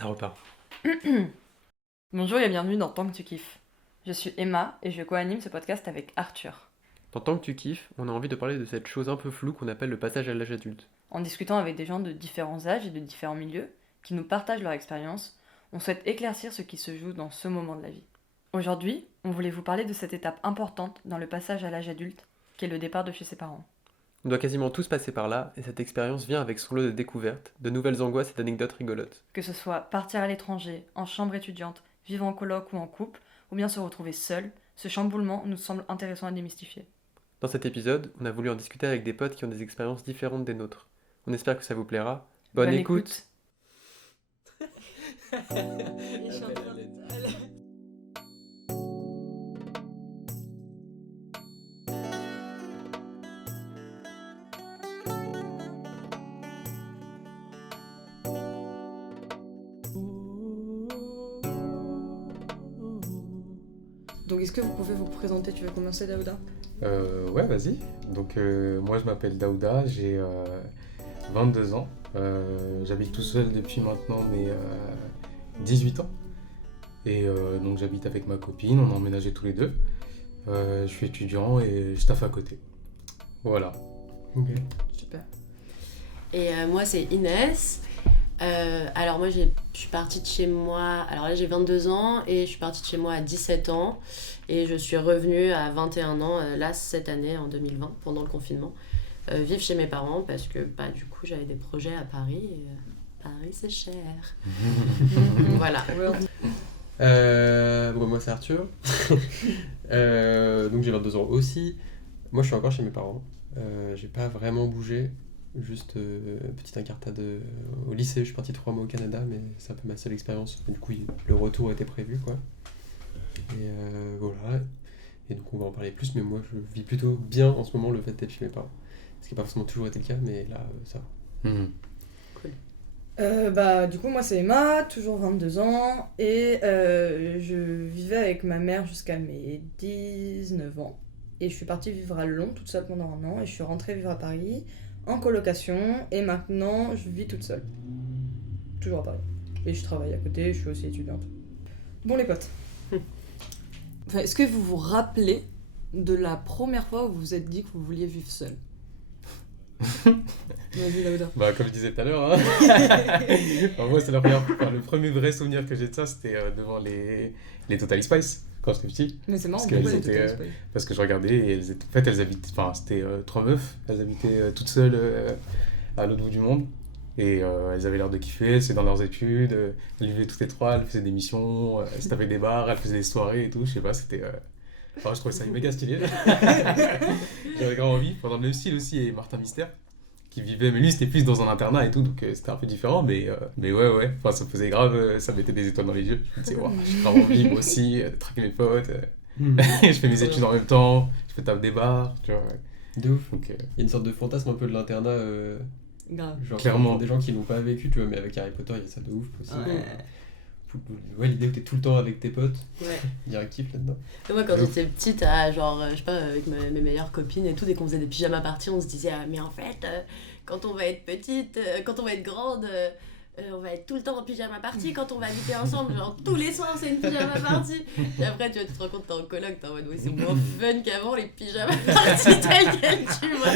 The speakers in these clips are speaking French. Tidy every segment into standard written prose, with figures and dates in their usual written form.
Ça repart. Bonjour et bienvenue dans Tant que tu kiffes. Je suis Emma et je co-anime ce podcast avec Arthur. Dans Tant que tu kiffes, on a envie de parler de cette chose un peu floue qu'on appelle le passage à l'âge adulte. En discutant avec des gens de différents âges et de différents milieux qui nous partagent leur expérience, on souhaite éclaircir ce qui se joue dans ce moment de la vie. Aujourd'hui, on voulait vous parler de cette étape importante dans le passage à l'âge adulte, qui est le départ de chez ses parents. On doit quasiment tous passer par là, et cette expérience vient avec son lot de découvertes, de nouvelles angoisses et d'anecdotes rigolotes. Que ce soit partir à l'étranger, en chambre étudiante, vivre en coloc ou en couple, ou bien se retrouver seul, ce chamboulement nous semble intéressant à démystifier. Dans cet épisode, on a voulu en discuter avec des potes qui ont des expériences différentes des nôtres. On espère que ça vous plaira. Bonne écoute. Donc est-ce que vous pouvez vous présenter? Tu veux commencer, Daouda? Ouais, vas-y. Donc, moi, je m'appelle Daouda, j'ai 22 ans. J'habite tout seul depuis maintenant mes 18 ans. Et donc, j'habite avec ma copine, on a emménagé tous les deux. Je suis étudiant et je taffe à côté. Voilà. Super. Et moi, c'est Inès. Alors moi, je suis partie de chez moi, alors là j'ai 22 ans et je suis partie de chez moi à 17 ans et je suis revenue à 21 ans, là cette année, en 2020, pendant le confinement, vivre chez mes parents parce que du coup j'avais des projets à Paris et Paris c'est cher. Voilà. Bon, moi c'est Arthur. Donc j'ai 22 ans aussi. Moi je suis encore chez mes parents. J'ai pas vraiment bougé. Juste petite incartade au lycée, je suis parti 3 mois au Canada, mais c'est un peu ma seule expérience. Du coup, le retour était prévu, quoi. Et voilà. Et donc, on va en parler plus, mais moi, je vis plutôt bien en ce moment le fait d'être chez mes parents. Ce qui n'a pas forcément toujours été le cas, mais là, ça va. Cool. Du coup, moi c'est Emma, toujours 22 ans, et je vivais avec ma mère jusqu'à mes 19 ans. Et je suis partie vivre à Lyon toute seule pendant un an, et je suis rentrée vivre à Paris en colocation, et maintenant je vis toute seule. Toujours à Paris. Et je travaille à côté, je suis aussi étudiante. Bon les potes. Est-ce que vous vous rappelez de la première fois où vous vous êtes dit que vous vouliez vivre seul? Vas-y, Daouda. Bah, comme je disais tout à l'heure, hein. Moi, c'est le premier vrai souvenir que j'ai de ça, c'était devant les Totally Spice, quand j'étais petit. Mais c'est marrant, Parce pourquoi qu'elles les étaient, Totally Spice? Parce que je regardais et elles habitaient, enfin c'était 3 meufs, elles habitaient toutes seules à l'autre bout du monde et elles avaient l'air de kiffer, c'est dans leurs études, elles vivaient toutes les trois, elles faisaient des missions, elles se tapaient des bars, elles faisaient des soirées et tout, je sais pas, c'était... Enfin, je trouvais ça méga stylé. J'avais grave envie, dans le même style aussi, et Martin Mystère qui vivait, mais lui c'était plus dans un internat et tout, donc c'était un peu différent, mais ouais, enfin ça me faisait grave, ça mettait des étoiles dans les yeux, je me disais, wow, j'ai grave envie moi aussi, de traquer mes potes, je fais mes études en même temps, je fais taf des bars, tu vois. De ouf. Donc, Il y a une sorte de fantasme un peu de l'internat, Grave. genre Clairement. des gens qui l'ont pas vécu, tu vois, mais avec Harry Potter, il y a ça de ouf aussi. Ouais. Ouais, l'idée où t'es tout le temps avec tes potes, Ouais. il y a un kiff là-dedans. Et moi, quand j'étais petite, genre, je sais pas, avec mes meilleures copines et tout, dès qu'on faisait des pyjamas parties, on se disait, ah, mais en fait, quand on va être petite, quand on va être grande, on va être tout le temps en pyjama party quand on va habiter ensemble, genre tous les soirs c'est une pyjama party. Et après, tu vois, tu te rends compte, t'es en coloc, t'es en mode, oui, c'est moins fun qu'avant les pyjama party telles quelles, tu vois.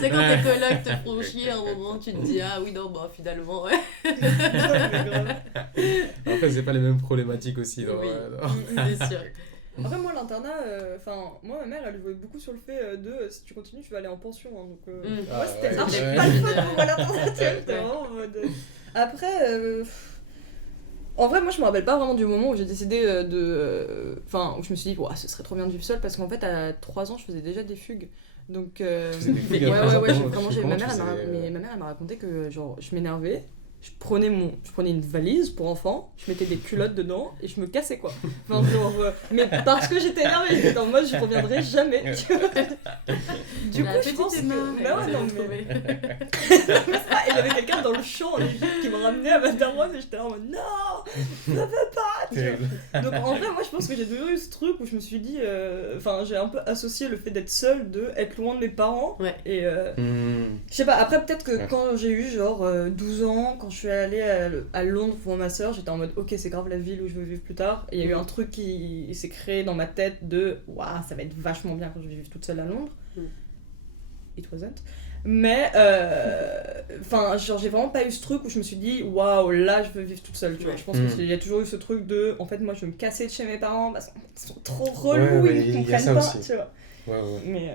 C'est quand tes colocs te font chier, à un moment, tu te dis, ah oui, non, bah finalement, ouais. Après, c'est pas les mêmes problématiques aussi. Oui, dans- c'est sûr. Après moi l'internat, moi ma mère elle jouait beaucoup sur le fait de si tu continues tu vas aller en pension, hein, donc moi c'était ouais, archi ouais. pas le fun pour moi l'internat, tu vois, j'étais vraiment en mode... Après, en vrai moi je me rappelle pas vraiment du moment où j'ai décidé où je me suis dit ce serait trop bien de vivre seule, parce qu'en fait à 3 ans je faisais déjà des fugues. Donc faisais des fugues ouais, à 3 ans, vraiment comment ma tu mère faisais, ma mère elle m'a raconté que genre je m'énervais. Je prenais une valise pour enfants, je mettais des culottes dedans et je me cassais quoi. Enfin, genre, mais parce que j'étais énervée, j'étais en mode je reviendrai jamais. Tu vois. Du coup, je pense que. Bah ouais, non, mais. Il y avait quelqu'un dans le champ en Égypte qui me ramenait à ma daronne et j'étais là en mode non, je ne veux pas. Tu vois. Donc en vrai, moi je pense que j'ai toujours eu ce truc où je me suis dit. J'ai un peu associé le fait d'être seule, être loin de mes parents. Ouais. Et je sais pas, après peut-être que quand j'ai eu genre 12 ans, quand je suis allée à Londres pour ma soeur, j'étais en mode ok, c'est grave la ville où je veux vivre plus tard. Et il y a eu un truc qui s'est créé dans ma tête de waouh, ça va être vachement bien quand je vais vivre toute seule à Londres. It wasn't. Mais enfin, genre j'ai vraiment pas eu ce truc où je me suis dit waouh, là je veux vivre toute seule. Tu vois, je pense qu'il y a toujours eu ce truc de en fait, moi je veux me casser de chez mes parents parce qu'ils sont trop relous, Ouais, ils il y a comprennent ça pas. aussi. Tu vois. Ouais. Mais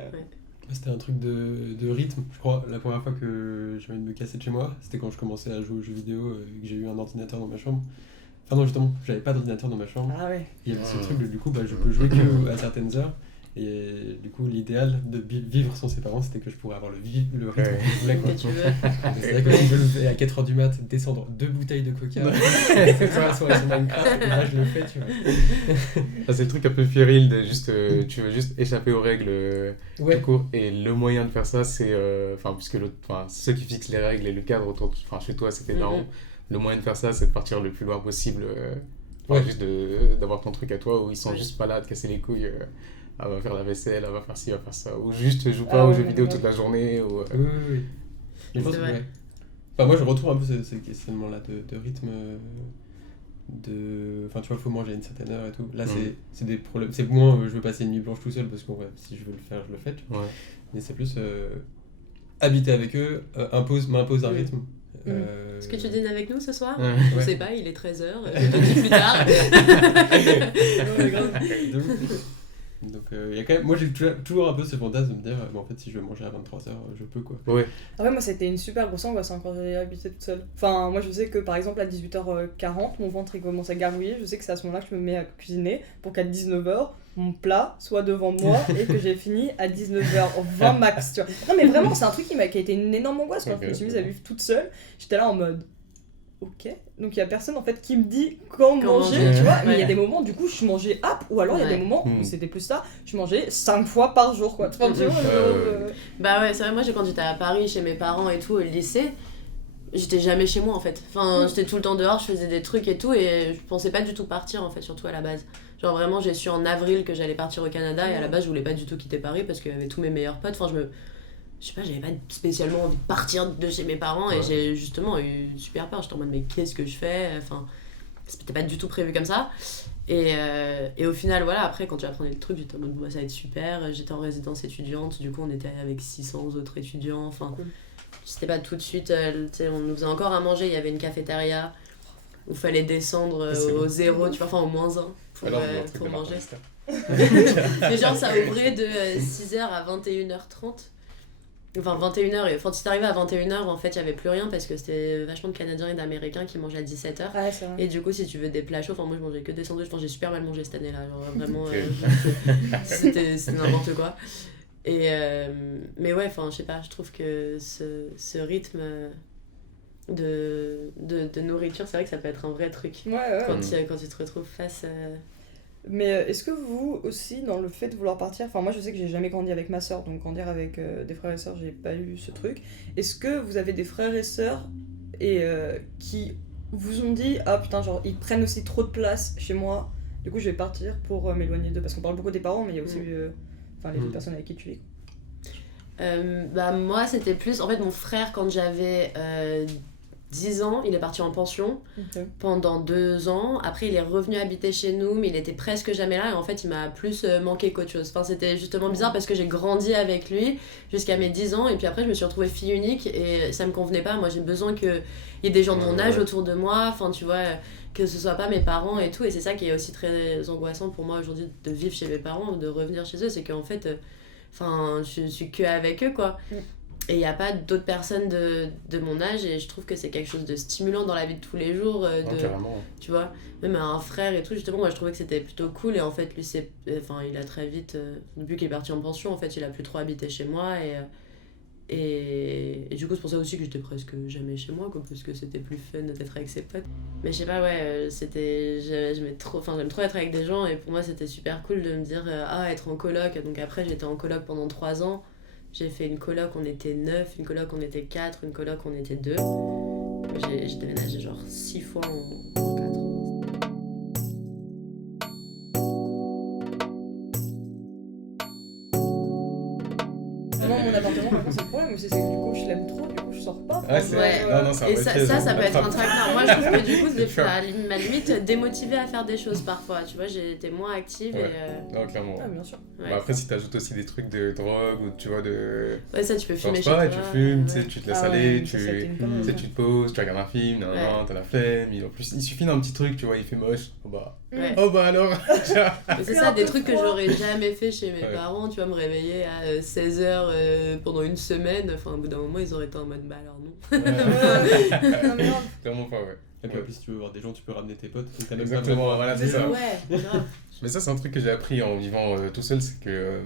C'était un truc de rythme, je crois. La première fois que j'ai envie de me casser de chez moi, c'était quand je commençais à jouer aux jeux vidéo et que j'ai eu un ordinateur dans ma chambre. Enfin non, justement, j'avais pas d'ordinateur dans ma chambre. ah ouais. Il y avait ce truc de du coup, je peux jouer que à certaines heures. Et du coup, l'idéal de vivre sans ses parents, c'était que je pourrais avoir le rythme que je voulais. Quoi. Que tu veux. C'est-à-dire que je me levais à 4h du mat, descendre 2 bouteilles de coca, faire la soirée sur Minecraft, et là je le fais, tu vois. Ah, c'est le truc un peu viril de juste, tu veux juste échapper aux règles Ouais. tout court. Et le moyen de faire ça, c'est, puisque c'est ceux qui fixent les règles et le cadre autour, chez toi, c'était énorme. Le moyen de faire ça, c'est de partir le plus loin possible. Juste d'avoir ton truc à toi où ils sont juste pas là à te casser les couilles. Elle va faire la vaisselle, elle va faire ci, elle va faire ça. Ou juste joue pas aux jeux vidéo toute la journée. Ou, Oui. Mais je pense que, ouais. Enfin, moi je retrouve un peu ces questionnements-là de rythme. Enfin, tu vois, il faut manger à une certaine heure et tout. Là, c'est des problèmes. C'est moins je veux passer une nuit blanche tout seul parce que si je veux le faire, je le fais. Tu vois. Ouais. Mais c'est plus habiter avec eux, m'impose un rythme. Est-ce que tu dînes avec nous ce soir? Ouais. Je sais pas, il est 13h, je te dis plus tard. Ouais, grave. De ouf. Donc, y a quand même, moi j'ai toujours un peu ce fantasme de me dire, en fait, si je veux manger à 23h, je peux quoi. Ouais. Ah ouais, moi c'était une super grosse angoisse quand j'ai habité toute seule. Enfin, moi je sais que par exemple à 18h40, mon ventre il commence à gargouiller. Je sais que c'est à ce moment-là que je me mets à cuisiner pour qu'à 19h, mon plat soit devant moi et que j'ai fini à 19h20 max. Tu vois. Non mais vraiment, c'est un truc qui a été une énorme angoisse quand je me suis mise à vivre toute seule. J'étais là en mode. Ok, donc il y a personne en fait qui me dit quand manger, tu vois, mais il y a des moments du coup je mangeais ou alors il y a des moments où c'était plus ça, je mangeais 5 fois par jour quoi. Enfin, tu vois, Bah ouais, c'est vrai, moi quand j'étais à Paris chez mes parents et tout au lycée, j'étais jamais chez moi en fait. Enfin, j'étais tout le temps dehors, je faisais des trucs et tout et je pensais pas du tout partir en fait, surtout à la base. Genre vraiment, j'ai su en avril que j'allais partir au Canada et à la base je voulais pas du tout quitter Paris parce qu'il y avait tous mes meilleurs potes. Enfin, je sais pas, j'avais pas spécialement envie de partir de chez mes parents et j'ai justement eu super peur. J'étais en mode mais qu'est-ce que je fais? Enfin, c'était pas du tout prévu comme ça. Et au final, voilà, après quand tu apprenais le truc, j'étais en mode bah, ça va être super. J'étais en résidence étudiante, du coup on était avec 600 autres étudiants. Enfin, c'était pas tout de suite, on nous faisait encore à manger, il y avait une cafétéria où il fallait descendre au 0, tu vois, enfin au -1 pour manger. Mais genre ça ouvrait de 6h à 21h30. Enfin 21h, enfin si t'arrivais à 21h en fait il y avait plus rien parce que c'était vachement de Canadiens et d'Américains qui mangeaient à 17h. Ouais, c'est vrai. Et du coup si tu veux des plats chauds, enfin moi je mangeais que des sandwichs, j'ai super mal mangé cette année là, genre vraiment c'était n'importe quoi. Et mais ouais, enfin je sais pas, je trouve que ce rythme de nourriture, c'est vrai que ça peut être un vrai truc. Ouais. Quand tu te retrouves face Mais est-ce que vous aussi, dans le fait de vouloir partir, enfin moi je sais que j'ai jamais grandi avec ma soeur, donc grandir avec des frères et sœurs, j'ai pas eu ce truc. Est-ce que vous avez des frères et sœurs qui vous ont dit ah putain genre ils prennent aussi trop de place chez moi, du coup je vais partir pour m'éloigner d'eux, parce qu'on parle beaucoup des parents mais il y a aussi les autres personnes avec qui tu vis. Bah moi c'était plus, en fait mon frère quand j'avais 10 ans, il est parti en pension pendant 2 ans. Après, il est revenu habiter chez nous, mais il était presque jamais là. Et en fait, il m'a plus manqué qu'autre chose. Enfin, c'était justement bizarre parce que j'ai grandi avec lui jusqu'à mes 10 ans. Et puis après, je me suis retrouvée fille unique et ça me convenait pas. Moi, j'ai besoin qu'il y ait des gens de mon âge autour de moi. Enfin, tu vois, que ce soit pas mes parents et tout. Et c'est ça qui est aussi très angoissant pour moi aujourd'hui de vivre chez mes parents, de revenir chez eux. C'est qu'en fait, je suis que avec eux, quoi. Et il n'y a pas d'autres personnes de mon âge et je trouve que c'est quelque chose de stimulant dans la vie de tous les jours. Tu vois, même un frère et tout, justement, moi je trouvais que c'était plutôt cool. Et en fait, lui, il a très vite, depuis qu'il est parti en pension, en fait, il a plus trop habité chez moi. Et du coup, c'est pour ça aussi que j'étais presque jamais chez moi, quoi, parce que c'était plus fun d'être avec ses potes. Mais je sais pas, j'aime trop être avec des gens et pour moi, c'était super cool de me dire, être en coloc. Donc après, j'étais en coloc pendant 3 ans. J'ai fait une coloc, on était 9, une coloc, on était 4, une coloc, on était 2. J'ai déménagé genre 6 fois en 4 ans. Moi, mon appartement, maintenant, c'est le problème aussi, c'est que du coup, je l'aime trop, du coup, je sort pas. Ouais, c'est Ouais. non, c'est un Et vrai ça, piège, ça peut être un attrape. traquenard. Moi, je trouve que du coup, C'est sûr. ça m'a limite démotivée à faire des choses parfois. Tu vois, j'ai été moins active Ouais. et. Non, clairement. Ah, bien sûr. Ouais. Bah, après, si t'ajoutes aussi des trucs de drogue ou tu vois, de. Ouais, ça, tu peux Genre, fumer je chez sais pas, toi. tu fumes, tu ouais. sais, tu te laisses Ah ouais, aller, ça, ça a été une connerie, tu sais, ça. tu te poses, tu regardes un film, nan, nan, nan, t'as la flemme. En plus, il suffit d'un petit truc, tu vois, il fait moche. Ouais. Oh bah alors Mais c'est fait ça, un des peu trucs que froid. j'aurais jamais fait chez mes Ouais. parents, tu vois, me réveiller à 16h pendant une semaine, enfin au bout d'un moment ils auraient été en mode bah alors non. Non, mais non. Clairement pas, ouais. Et puis en plus, si tu veux voir des gens, tu peux ramener tes potes. Donc t'as même Exactement, pas vraiment- voilà, c'est ça. Ouais, grave. Mais ça, c'est un truc que j'ai appris en vivant tout seul, c'est que.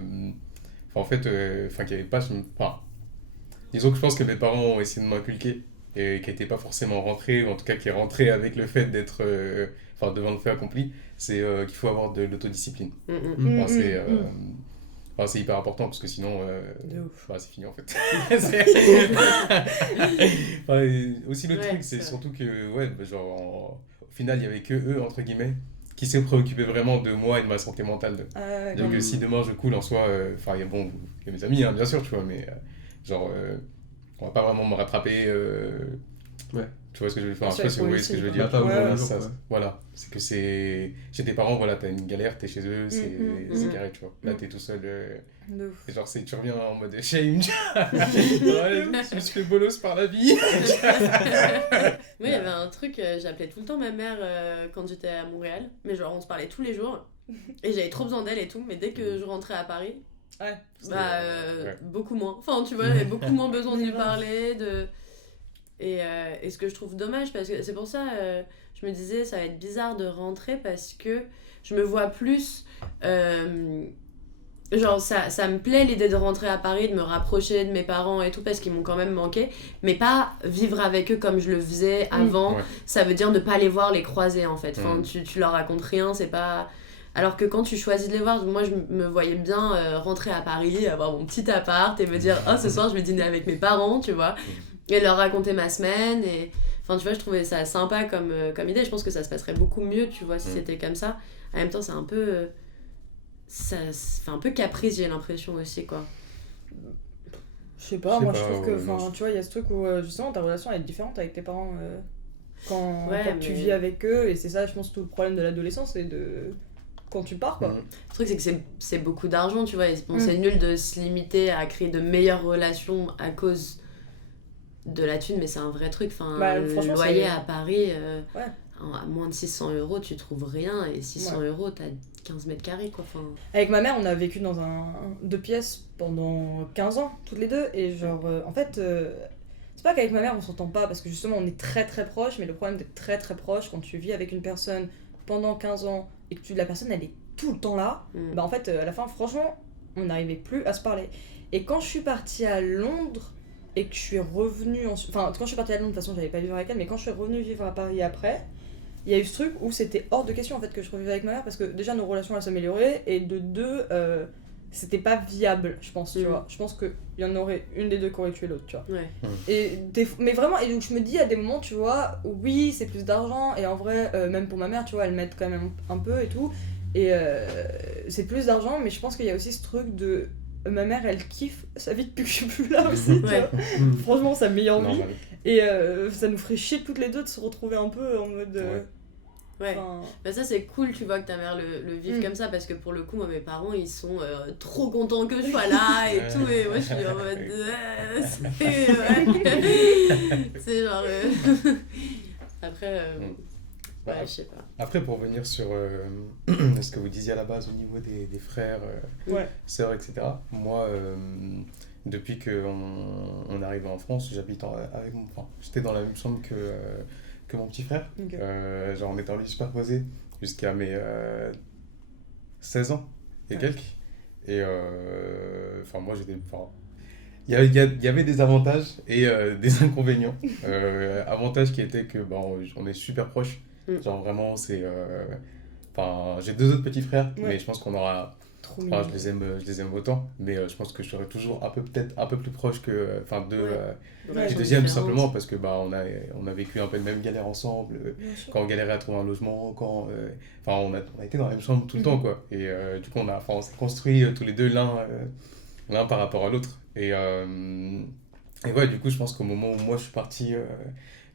En fait, qu'il n'y avait pas. Enfin, disons que je pense que mes parents ont essayé de m'inculquer et qui n'étaient pas forcément rentrés, ou en tout cas qui est rentré avec le fait d'être. Enfin, devant le fait accompli, c'est qu'il faut avoir de l'autodiscipline. Enfin, c'est hyper important parce que sinon, De ouf. c'est fini en fait. Aussi le Ouais, truc, c'est c'est surtout que, ouais, genre, au final, il y avait que eux, entre guillemets, qui se préoccupaient vraiment de moi et de ma santé mentale. Donc grave. si demain je coule en soi, enfin, il y a mes amis, hein, bien sûr, tu vois, mais genre, on va pas vraiment me rattraper. Ouais. Tu vois ce que je veux dire? Enfin, Bien je sais sûr, pas si vous il faut voyez ce que je veux aussi, dire. bah, pas au Ouais, jour le ouais, jour, Ça, quoi. voilà, c'est que c'est chez tes parents, voilà, t'as une galère, t'es chez eux, c'est carré, tu vois. Là, t'es tout seul. De ouf. Et genre, tu reviens en mode shame. Ouais, je me suis fait bolos par la vie. Moi, il y avait un truc, j'appelais tout le temps ma mère quand j'étais à Montréal, mais genre on se parlait tous les jours, et j'avais trop besoin d'elle et tout, mais dès que je rentrais à Paris, Ouais. Ouais. beaucoup moins. Enfin, tu vois, j'avais beaucoup moins besoin de lui Ouais. parler, et ce que je trouve dommage, parce que c'est pour ça, je me disais, ça va être bizarre de rentrer, parce que je me vois plus... genre, ça me plaît l'idée de rentrer à Paris, de me rapprocher de mes parents et tout, parce qu'ils m'ont quand même manqué, mais pas vivre avec eux comme je le faisais avant. Ouais. Ça veut dire ne pas les voir, les croiser, en fait. Enfin, Mm. tu leur racontes rien, c'est pas... Alors que quand tu choisis de les voir, moi je me voyais bien rentrer à Paris, avoir mon petit appart et me dire oh ce soir je vais dîner avec mes parents, tu vois, et leur raconter ma semaine. Et enfin tu vois, je trouvais ça sympa comme idée. Je pense que ça se passerait beaucoup mieux, tu vois, si c'était comme ça. En même temps c'est un peu ça fait un peu caprice, j'ai l'impression aussi, quoi. Je sais pas, Je sais moi pas, je trouve que, ouais, enfin, moi, tu vois, il y a ce truc où justement ta relation elle est différente avec tes parents quand Ouais, tu mais- vis avec eux, et c'est ça, je pense, tout le problème de l'adolescence, c'est de quand tu pars, quoi. Le truc, c'est que c'est beaucoup d'argent, tu vois. Et bon, c'est nul de se limiter à créer de meilleures relations à cause de la thune, mais c'est un vrai truc. Enfin, Bah, le franchement, loyer c'est- à Paris, Ouais. à moins de 600 €, tu trouves rien. Et 600 €, t'as 15 mètres carrés, quoi. Enfin, Avec ma mère, on a vécu dans deux pièces pendant 15 ans, toutes les deux, et genre, en fait, c'est pas qu'avec ma mère on s'entend pas, parce que justement on est très très proches, mais le problème d'être très très proche, quand tu vis avec une personne pendant 15 ans, et que la personne elle est tout le temps là, bah en fait, à la fin, franchement, on n'arrivait plus à se parler. Et quand je suis partie à Londres, et que je suis revenue, enfin, quand je suis partie à Londres, de toute façon, j'avais pas vivre avec elle, mais quand je suis revenue vivre à Paris après, il y a eu ce truc où c'était hors de question en fait que je revivais avec ma mère, parce que déjà nos relations elles s'amélioraient, et de deux, c'était pas viable, je pense, tu vois. Je pense qu'il y en aurait une des deux qui aurait tué l'autre, tu vois. ouais. Et mais vraiment, et donc je me dis à des moments, tu vois, oui, c'est plus d'argent, et en vrai, même pour ma mère, tu vois, elle m'aide quand même un peu et tout, et c'est plus d'argent, mais je pense qu'il y a aussi ce truc de. Ma mère, elle kiffe sa vie depuis que je suis plus là aussi, tu Ouais. vois. Franchement, sa meilleure vie. Normal. Et ça nous ferait chier toutes les deux de se retrouver un peu en mode. Ouais. enfin, Bah ça c'est cool, tu vois, que ta mère le vive comme ça, parce que pour le coup, moi, mes parents, ils sont trop contents que je sois là et tout, et moi je suis en mode c'est genre après Bah, ouais, je sais pas. Après, pour revenir sur ce que vous disiez à la base au niveau des frères, Ouais. sœurs, etc. Moi, depuis qu'on on est arrivé en France, j'habite avec mon... Enfin, j'étais dans la même chambre que mon petit frère. Ok. Genre, on était en lit superposé jusqu'à mes 16 ans et Ouais. quelques. Et enfin, moi, j'étais... Enfin, il y avait des avantages et des inconvénients. Avantages qui étaient que on est super proches. Genre vraiment, c'est... Enfin, j'ai deux autres petits frères, Ouais. mais je pense qu'on aura... Trop Enfin, mignon. je les aime autant, mais je pense que je serai toujours peut-être un peu plus proche que... Enfin, d'eux. Ouais, Du sont deuxième, tout différentes. simplement, parce que on a vécu un peu les mêmes galères ensemble. Bien sûr. Quand on galérait à trouver un logement, quand... Enfin, on a été dans la même chambre tout le temps, quoi. Et du coup, on s'est construit tous les deux l'un par rapport à l'autre. Et Et ouais, du coup, je pense qu'au moment où moi je suis parti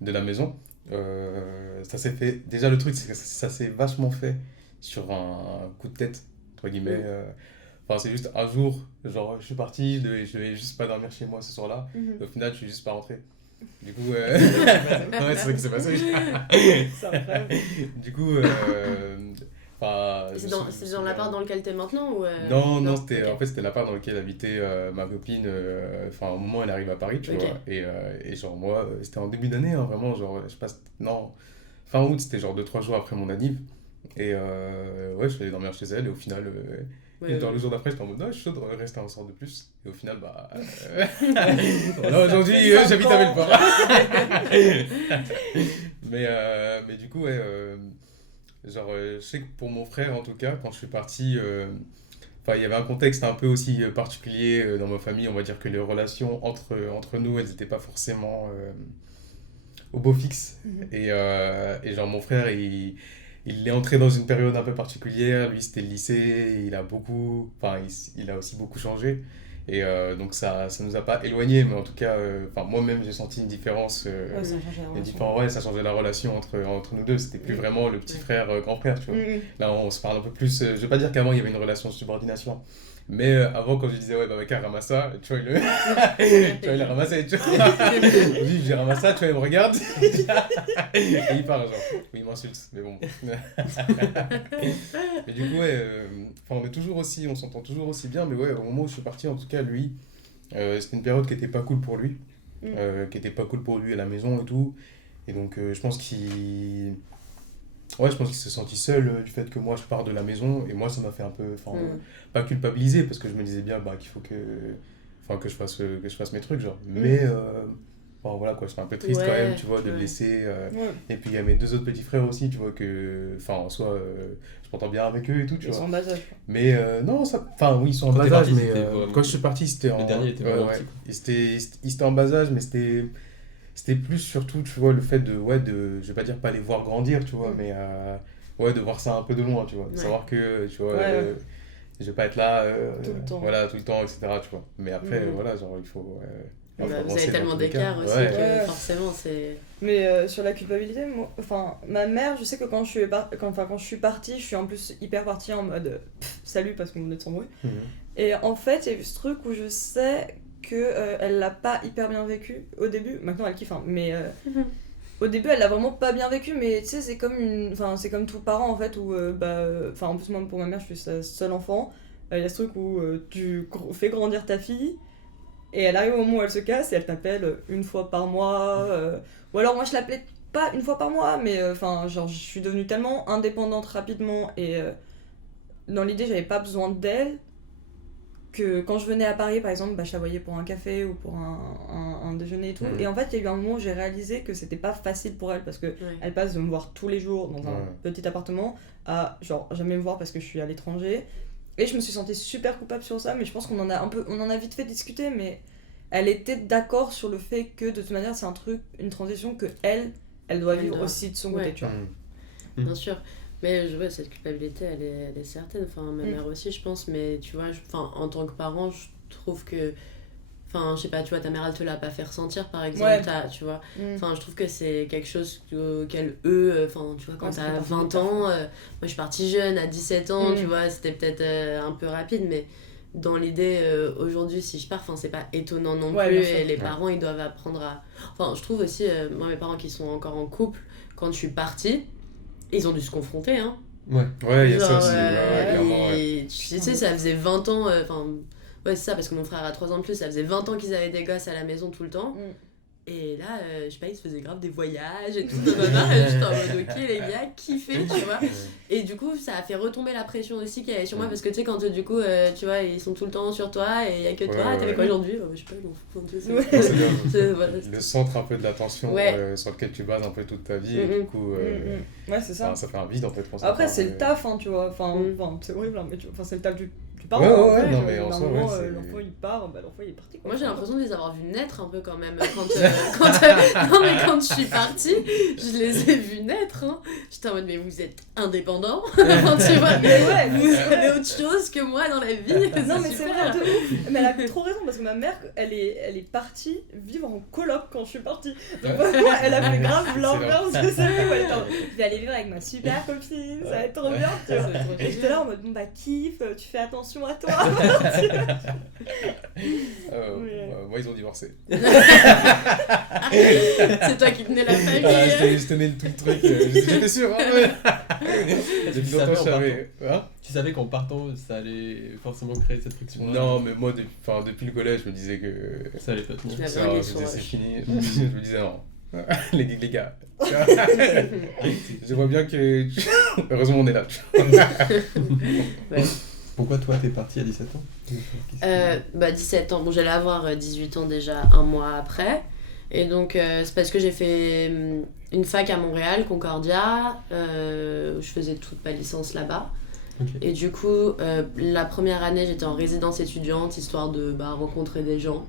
de la maison, ça s'est fait. Déjà, le truc, c'est que ça s'est vachement fait sur un coup de tête, entre guillemets. Enfin, c'est juste un jour, genre, je suis parti, je devais juste pas dormir chez moi ce soir-là. Et au final, je suis juste pas rentré. Du coup, ouais, c'est vrai que c'est passé. C'est incroyable. Du coup, enfin, C'est dans l'appart dans lequel t'es maintenant ou non, ok. en fait, c'était l'appart dans lequel habitait ma copine. Enfin, au moment où elle arrive à Paris, tu Ok. vois. Et genre, moi, c'était en début d'année, hein, vraiment. Genre, je passe. Non, fin août, c'était genre 2-3 jours après mon anniv. Et ouais, je suis allé dormir chez elle. Et au final, Ouais, genre, le jour d'après, j'étais en mode, non, je suis chaud de rester un soir de plus. Et au final, bah. Voilà, aujourd'hui, j'habite à Belfort. Mais du coup, ouais. Genre, je sais que pour mon frère, en tout cas, quand je suis parti, enfin, il y avait un contexte un peu aussi particulier dans ma famille. On va dire que les relations entre nous, elles n'étaient pas forcément au beau fixe. Et genre, mon frère, il est entré dans une période un peu particulière. Lui, c'était le lycée. Il a beaucoup, enfin, il a aussi beaucoup changé. Et donc, ça nous a pas éloignés. Mais en tout cas, enfin, moi-même, j'ai senti une différence. Ouais, ça a changé la Une relation. différence, ouais, ça changeait la relation entre nous deux. C'était plus vraiment le petit frère, grand frère, tu vois. Là, on se parle un peu plus. Je vais pas dire qu'avant, il y avait une relation de subordination. Mais avant, quand je disais, ouais, bah, mec, ramasse ça, tu vois, tu vois, il a ramassé, tu vois. Je dis, j'ai ramassé ça, tu vois, il me regarde. Et il part, genre, oui, il m'insulte, mais bon. Mais du coup, ouais, enfin, on s'entend toujours aussi bien, mais ouais, au moment où je suis parti, en tout cas, lui, c'était une période qui était pas cool pour lui. Qui était pas cool pour lui à la maison et tout. Et donc, je pense qu'il. Ouais, je pense qu'il s'est senti seul du fait que moi je pars de la maison. Et moi, ça m'a fait un peu. Enfin, pas culpabiliser parce que je me disais bien bah, qu'il faut que. Enfin, que je fasse mes trucs, genre. Mais. Enfin, voilà quoi, j'étais un peu triste quand même, tu vois, de le laisser. Et puis, il y a mes 2 autres petits frères aussi, tu vois, que. Enfin, en soi, je m'entends bien avec eux et tout, tu Ils vois. sont en bas âge. Mais non, ça. Enfin, oui, ils sont en Quand bas t'es âge, parti, mais c'était vraiment- quand je suis parti, c'était en. Le dernier était vraiment ouais. petit, quoi. Ils étaient en bas âge, mais c'était plus surtout, tu vois, le fait de, ouais, je vais pas dire pas les voir grandir, tu vois, mais ouais, de voir ça un peu de loin, tu vois. De Ouais. savoir que, tu vois, Ouais. je vais pas être là Tout le temps. voilà, tout le temps, etc., tu vois. Mais après, voilà, genre, il faut. Bah, faut vous avancer avez dans tellement tous les cas. d'écart aussi Ouais. que Ouais. forcément c'est. Mais sur la culpabilité, moi, enfin, ma mère, je sais que quand je suis partie, je suis en plus hyper partie en mode salut parce qu'on est sans bruit. Mhm. Et en fait, il y a eu ce truc où je sais que elle l'a pas hyper bien vécu au début. Maintenant, elle kiffe, hein, mais au début, elle l'a vraiment pas bien vécu. Mais tu sais, c'est comme tout parent en fait où en plus moi pour ma mère, je suis sa seule enfant. Il y a ce truc où fais grandir ta fille. Et elle arrive au moment où elle se casse et elle t'appelle une fois par mois. Ou alors moi je l'appelais pas une fois par mois, mais genre je suis devenue tellement indépendante rapidement et dans l'idée j'avais pas besoin d'elle que quand je venais à Paris par exemple, je la voyais pour un café ou pour un déjeuner et tout. Et en fait il y a eu un moment où j'ai réalisé que c'était pas facile pour elle parce que elle passe de me voir tous les jours dans un petit appartement à genre jamais me voir parce que je suis à l'étranger. Et je me suis sentie super coupable sur ça, mais je pense qu'on en a vite fait discuter, mais elle était d'accord sur le fait que de toute manière c'est une transition que elle doit vivre aussi de son côté, tu vois. Bien sûr. Mais cette culpabilité, elle est certaine. Enfin, ma mère aussi, je pense. Mais tu vois, en tant que parent, je trouve que. Enfin, je sais pas, tu vois, ta mère, elle te l'a pas fait ressentir, par exemple. Ouais. Tu vois. Enfin, je trouve que c'est quelque chose auquel eux. Enfin, tu vois, quand t'as 20 ans. Moi, je suis partie jeune, à 17 ans, tu vois, c'était peut-être un peu rapide, mais. Dans l'idée, aujourd'hui, si je pars, c'est pas étonnant non plus. Et les parents, ils doivent apprendre à. Enfin, je trouve aussi, moi, mes parents qui sont encore en couple, quand je suis partie, ils ont dû se confronter, hein. Ouais, il y a ça aussi, clairement. Et tu sais, ça faisait 20 ans. Ouais, c'est ça, parce que mon frère a 3 ans de plus, ça faisait 20 ans qu'ils avaient des gosses à la maison tout le temps. Et là, je sais pas, ils se faisaient grave des voyages et tout. J'étais en mode, ok, les gars, kiffez, tu vois. Et du coup, ça a fait retomber la pression aussi qu'il y avait sur moi, parce que tu sais, quand du coup, tu vois, ils sont tout le temps sur toi et il y a que toi, t'avais quoi aujourd'hui ? Je sais pas, ils m'en foutent. C'est le centre un peu de l'attention sur lequel tu bases un peu toute ta vie. Et du coup, ouais, c'est ça. Ça fait un vide en fait. Après, c'est le taf, hein, tu vois. C'est horrible, hein, mais c'est le taf tes parents. Ouais, hein. ouais, non, Genre, mais en à un soi, moment, ouais, c'est- l'enfant il part, bah l'enfant il est parti quoi. Moi j'ai l'impression de les avoir vus naître un peu quand même. Non mais quand je suis partie, je les ai vus naître. Hein. J'étais en mode mais vous êtes indépendants. Enfin, tu vois, Mais ouais, vous avez autre chose que moi dans la vie. Non mais c'est super. vrai de ouf. Mais elle a trop raison parce que ma mère elle est partie vivre en coloc quand je suis partie. Donc vraiment, elle a fait grave l'ambiance de sa vie où elle était en mode, je vais aller vivre avec ma super copine, ça va être trop bien tu vois. C'est trop Et j'étais là en mode bon bah kiffe, tu fais attention à toi. Ouais. Moi, ils ont divorcé. C'est toi qui tenais la famille. Ah, je tenais tout le truc. J'étais sûr. Hein, ouais. Depuis Tu savais longtemps, je en savais. Hein Tu savais qu'en partant, ça allait forcément créer cette friction. Non, mais moi, depuis le collège, je me disais que. Ça allait pas tenir. La Ça, blague je est me disais, sur c'est Rush. fini. Je me disais non. Les gars. Je vois bien que. Heureusement, on est là. Pourquoi toi t'es parti à 17 ans? Bah 17 ans, bon j'allais avoir 18 ans déjà un mois après. Et donc c'est parce que j'ai fait une fac à Montréal, Concordia, où je faisais toute ma licence là-bas. Ok. Et du coup, la première année j'étais en résidence étudiante, histoire de rencontrer des gens.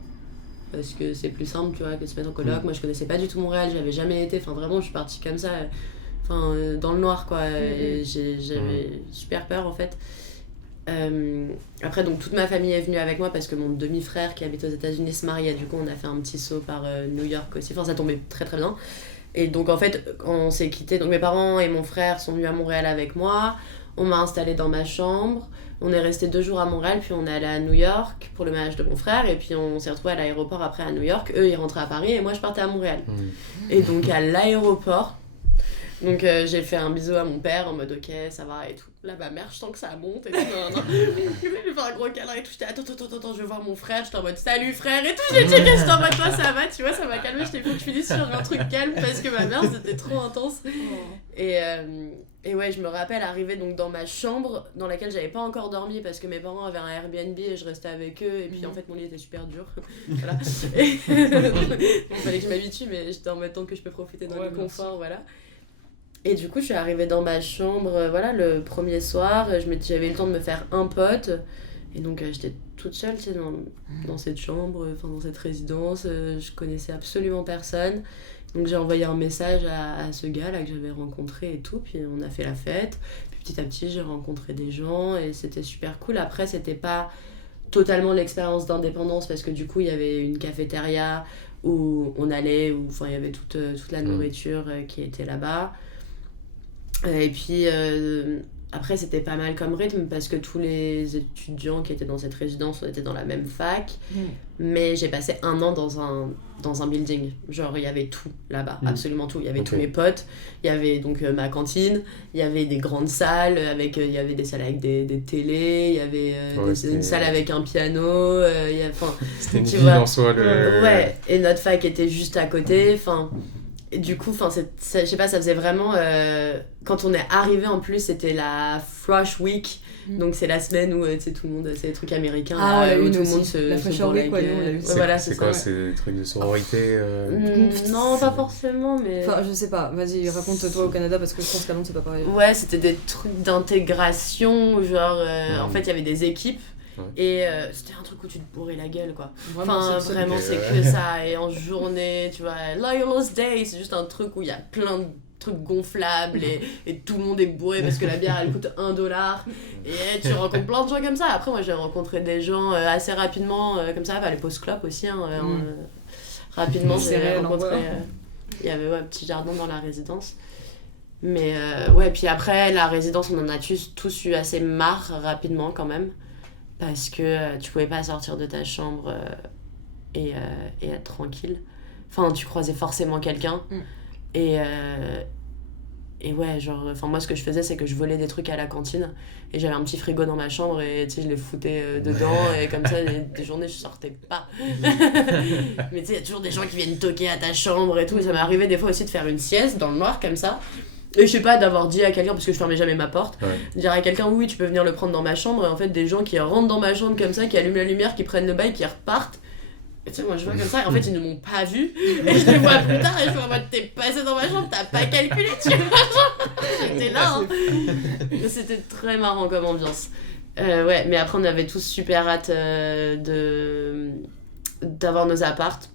Parce que c'est plus simple, tu vois, que de se mettre en coloc. Moi je connaissais pas du tout Montréal, j'avais jamais été, enfin vraiment je suis partie comme ça, dans le noir quoi. Et j'avais super peur en fait. Après donc toute ma famille est venue avec moi parce que mon demi-frère qui habite aux États-Unis se mariait, du coup on a fait un petit saut par New York aussi, enfin ça tombait très très bien. Et donc en fait quand on s'est quitté, donc mes parents et mon frère sont venus à Montréal avec moi, on m'a installée dans ma chambre, on est resté 2 jours à Montréal, puis on est allé à New York pour le mariage de mon frère, et puis on s'est retrouvés à l'aéroport après à New York, eux ils rentraient à Paris et moi je partais à Montréal. Et donc à l'aéroport, donc j'ai fait un bisou à mon père en mode ok ça va et tout. Là ma mère je sens que ça monte et tout. Non. Je lui fais un gros câlin et tout. J'étais attends je vais voir mon frère. J'étais en mode salut frère et tout. J'ai dit que j'étais en mode toi ça va tu vois ça m'a calmé. J'étais faut que je finisse sur un truc calme parce que ma mère c'était trop intense. Et ouais je me rappelle arriver donc dans ma chambre dans laquelle j'avais pas encore dormi parce que mes parents avaient un Airbnb et je restais avec eux et puis en fait mon lit était super dur. Voilà. Et bon, fallait que je m'habitue mais j'étais en mode tant que je peux profiter d'un confort voilà. Et du coup, je suis arrivée dans ma chambre, le premier soir, j'avais eu le temps de me faire un pote, et donc j'étais toute seule, tu sais, dans cette chambre, dans cette résidence, je connaissais absolument personne, donc j'ai envoyé un message à ce gars-là que j'avais rencontré et tout, puis on a fait la fête, puis petit à petit j'ai rencontré des gens, et c'était super cool. Après, c'était pas totalement l'expérience d'indépendance, parce que du coup, il y avait une cafétéria où on allait, où il y avait toute la nourriture qui était là-bas. Et puis après c'était pas mal comme rythme parce que tous les étudiants qui étaient dans cette résidence on était dans la même fac, mais j'ai passé 1 an dans un building, genre il y avait tout là-bas, absolument tout, il y avait tous mes potes, il y avait donc ma cantine, il y avait des grandes salles avec il y avait des salles avec des télés, il y avait une salle avec un piano, c'était une tu ville vois, en soi ouais, et notre fac était juste à côté, et du coup, je sais pas, ça faisait vraiment... quand on est arrivé, en plus, c'était la Fresh Week. Donc, c'est la semaine où, tu sais, tout le monde... C'est des trucs américains, Ah, là, on l'a où eu tout le aussi. monde se... La se Fresh bourre Week, la ouais, nous, on l'a gueule. eu. Voilà, c'est ça, quoi, ouais. c'est des trucs de sororité Non, pas forcément, mais... Enfin, je sais pas, vas-y, raconte-toi au Canada parce que je pense qu'à Londres c'est pas pareil. Ouais, c'était des trucs d'intégration, genre... En fait, il y avait des équipes. Et c'était un truc où tu te bourrais la gueule quoi. Vraiment c'est que ça. Et en journée tu vois Loyalist Day c'est juste un truc où il y a plein de trucs gonflables et tout le monde est bourré parce que la bière elle coûte $1 et tu rencontres plein de gens comme ça. Après moi j'ai rencontré des gens assez rapidement comme ça, les post-clopes aussi rapidement j'ai rencontré il y avait un petit jardin dans la résidence. Mais ouais, puis après la résidence on en a tous eu assez marre rapidement quand même. Parce que tu pouvais pas sortir de ta chambre et être tranquille. Enfin, tu croisais forcément quelqu'un. Et ouais, genre... moi, ce que je faisais, c'est que je volais des trucs à la cantine. Et j'avais un petit frigo dans ma chambre et, tu sais, je les foutais dedans. Et comme ça, des journées, je sortais pas. Mais tu sais, il y a toujours des gens qui viennent toquer à ta chambre et tout. Et ça m'est arrivé des fois aussi de faire une sieste dans le noir, comme ça. Et je sais pas, d'avoir dit à quelqu'un, parce que je fermais jamais ma porte, dire à quelqu'un oui tu peux venir le prendre dans ma chambre, et en fait des gens qui rentrent dans ma chambre comme ça, qui allument la lumière, qui prennent le bail, qui repartent, et tu sais moi je vois comme ça, et en fait ils ne m'ont pas vu, et je les vois plus tard et je suis en mode t'es passé dans ma chambre, t'as pas calculé tu vois, j'étais là hein. C'était très marrant comme ambiance. Ouais, mais après, on avait tous super hâte d'avoir nos appartes.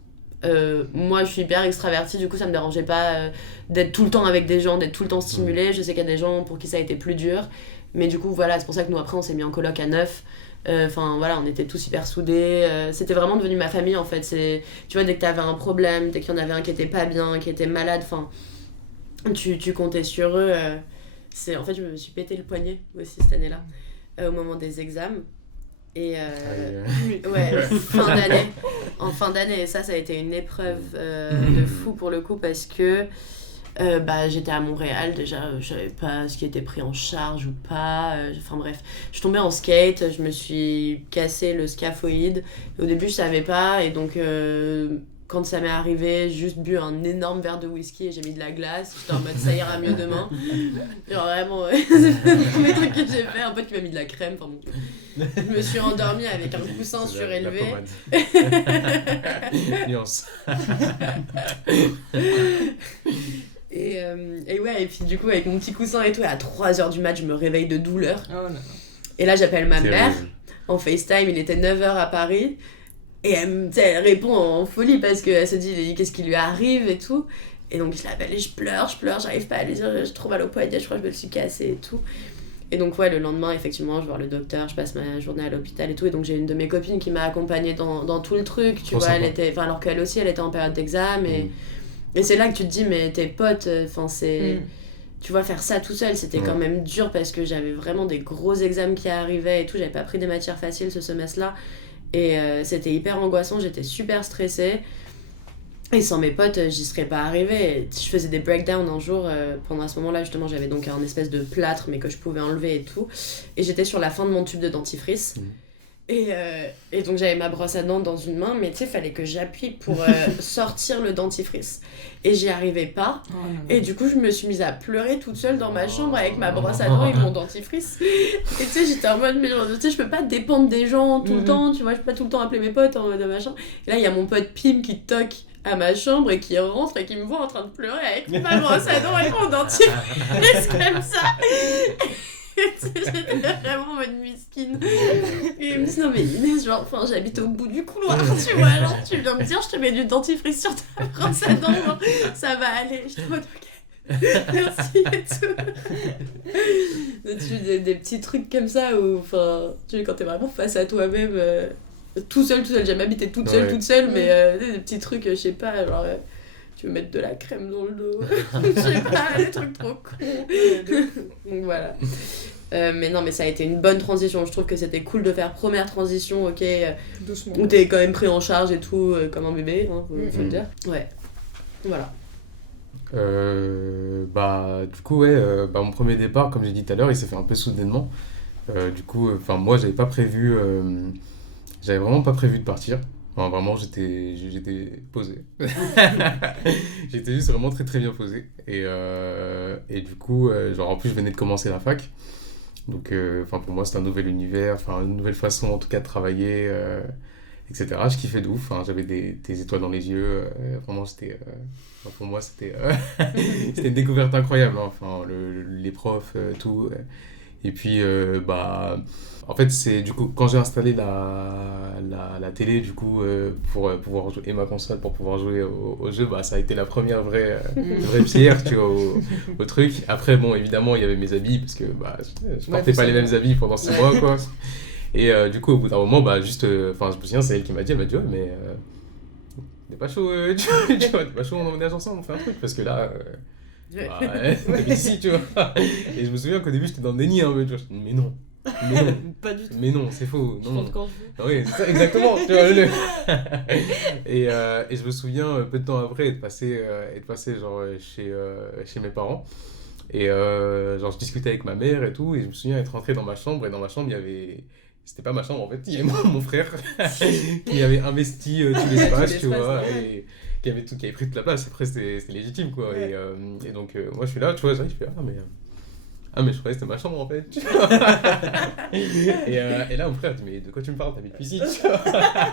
Moi, je suis hyper extravertie, du coup, ça me dérangeait pas d'être tout le temps avec des gens, d'être tout le temps stimulée. Je sais qu'il y a des gens pour qui ça a été plus dur. Mais du coup, voilà, c'est pour ça que nous, après, on s'est mis en coloc à 9. Enfin, voilà, on était tous hyper soudés. C'était vraiment devenu ma famille, en fait. Tu vois, dès que t'avais un problème, dès qu'il y en avait un qui était pas bien, qui était malade, enfin, tu comptais sur eux. En fait, je me suis pété le poignet aussi cette année-là, au moment des examens. Et ouais, fin d'année. En fin d'année, et ça a été une épreuve de fou pour le coup parce que j'étais à Montréal, déjà je savais pas ce qui était pris en charge ou pas. Enfin bref, je tombais en skate, je me suis cassé le scaphoïde. Au début, je savais pas, et donc quand ça m'est arrivé, juste bu un énorme verre de whisky et j'ai mis de la glace. J'étais en mode ça ira mieux demain. Genre vraiment, c'est le premier truc que j'ai fait. Un pote qui m'a mis de la crème. Enfin, bon. Je me suis endormie avec un coussin surélevé. Nuance. Et ouais, et puis du coup, avec mon petit coussin et tout, à 3h du mat, je me réveille de douleur. Oh là là. Et là, j'appelle ma C'est mère horrible. en FaceTime. Il était 9h à Paris. Et elle répond en folie parce qu'elle se dit qu'est-ce qui lui arrive et tout. Et donc je l'appelle et je pleure, j'arrive pas à lui dire, j'ai trop mal au poignet, je crois que je me suis cassée et tout. Et donc ouais, le lendemain, effectivement, je vais voir le docteur, je passe ma journée à l'hôpital et tout. Et donc j'ai une de mes copines qui m'a accompagnée dans tout le truc, tu Trop vois, sympa. alors qu'elle aussi, elle était en période d'examen. Et c'est là que tu te dis, mais tes potes, tu vois, faire ça tout seul, c'était quand même dur parce que j'avais vraiment des gros examens qui arrivaient et tout. J'avais pas pris des matières faciles ce semestre-là. Et c'était hyper angoissant, j'étais super stressée. Et sans mes potes, j'y serais pas arrivée. Je faisais des breakdowns un jour. Pendant ce moment-là, justement, j'avais donc un espèce de plâtre, mais que je pouvais enlever et tout. Et j'étais sur la fin de mon tube de dentifrice. Et donc j'avais ma brosse à dents dans une main, mais tu sais, fallait que j'appuie pour sortir le dentifrice. Et j'y arrivais pas. Oh là là. Et du coup, je me suis mise à pleurer toute seule dans ma chambre avec ma brosse à dents et mon dentifrice. Et tu sais, j'étais en mode, mais tu sais, je peux pas dépendre des gens tout le temps, tu vois, je peux pas tout le temps appeler mes potes en mode machin. Et là, il y a mon pote Pim qui toque à ma chambre et qui rentre et qui me voit en train de pleurer avec ma brosse à dents et mon dentifrice comme ça. J'étais vraiment en mode misquine. Et il me dit non mais Inès, genre, enfin, j'habite au bout du couloir, tu vois, genre tu viens me dire je te mets du dentifrice sur ta brosse à dents, genre, ça va aller. J'étais en mode ok, merci et tout. Des petits trucs comme ça où, enfin, tu sais, quand t'es vraiment face à toi-même, tout seul, j'ai jamais habité toute seule, mais des petits trucs, je sais pas, genre... tu veux mettre de la crème dans le dos, je sais pas, des trucs trop cons. Donc voilà. Mais non, mais ça a été une bonne transition. Je trouve que c'était cool de faire première transition, ok, Doucement. où t'es quand même pris en charge et tout, comme un bébé, hein, faut le dire. Ouais. Voilà. Du coup, ouais, mon premier départ, comme j'ai dit tout à l'heure, il s'est fait un peu soudainement. Du coup, moi, j'avais vraiment pas prévu de partir. Enfin, vraiment, j'étais posé. J'étais juste vraiment très très bien posé. Et du coup, genre en plus, je venais de commencer la fac. Donc, pour moi, c'était un nouvel univers, une nouvelle façon en tout cas de travailler, etc. Je kiffais de ouf. J'avais des étoiles dans les yeux. Vraiment, pour moi, c'était c'était une découverte incroyable. Les profs, tout. Et puis, en fait, c'est du coup, quand j'ai installé la télé, du coup, pour pouvoir jouer, et ma console pour pouvoir jouer au jeu, ça a été la première vraie pierre, tu vois, au truc. Après, bon, évidemment, il y avait mes habits, parce que je portais pas les mêmes habits pendant 6 mois, quoi. Et du coup, au bout d'un moment, je me souviens, c'est elle qui m'a dit, ouais, mais t'es pas chaud, tu vois, t'es pas chaud, on emménage ensemble, on fait un truc, parce que là... ici, tu vois. Et je me souviens qu'au début, j'étais dans le déni, mais non. Pas du tout. Mais non, c'est faux. Je Non. rentre quand je veux. Oui, c'est ça, exactement. Tu vois, et je me souviens, peu de temps après, être passé genre, chez mes parents. Et genre, je discutais avec ma mère et tout. Et je me souviens être rentré dans ma chambre. Et dans ma chambre, il y avait... C'était pas ma chambre, en fait. Il y avait mon frère qui avait investi tout l'espace, tu vois. Ouais. Et qui avait pris toute la place. Après, c'était légitime, quoi. Et donc, moi, je suis là, tu vois, j'arrive, je fais, mais Ah, mais je croyais que c'était ma chambre en fait. Et là, mon frère dit, mais de quoi tu me parles? T'habites ici, tu vois.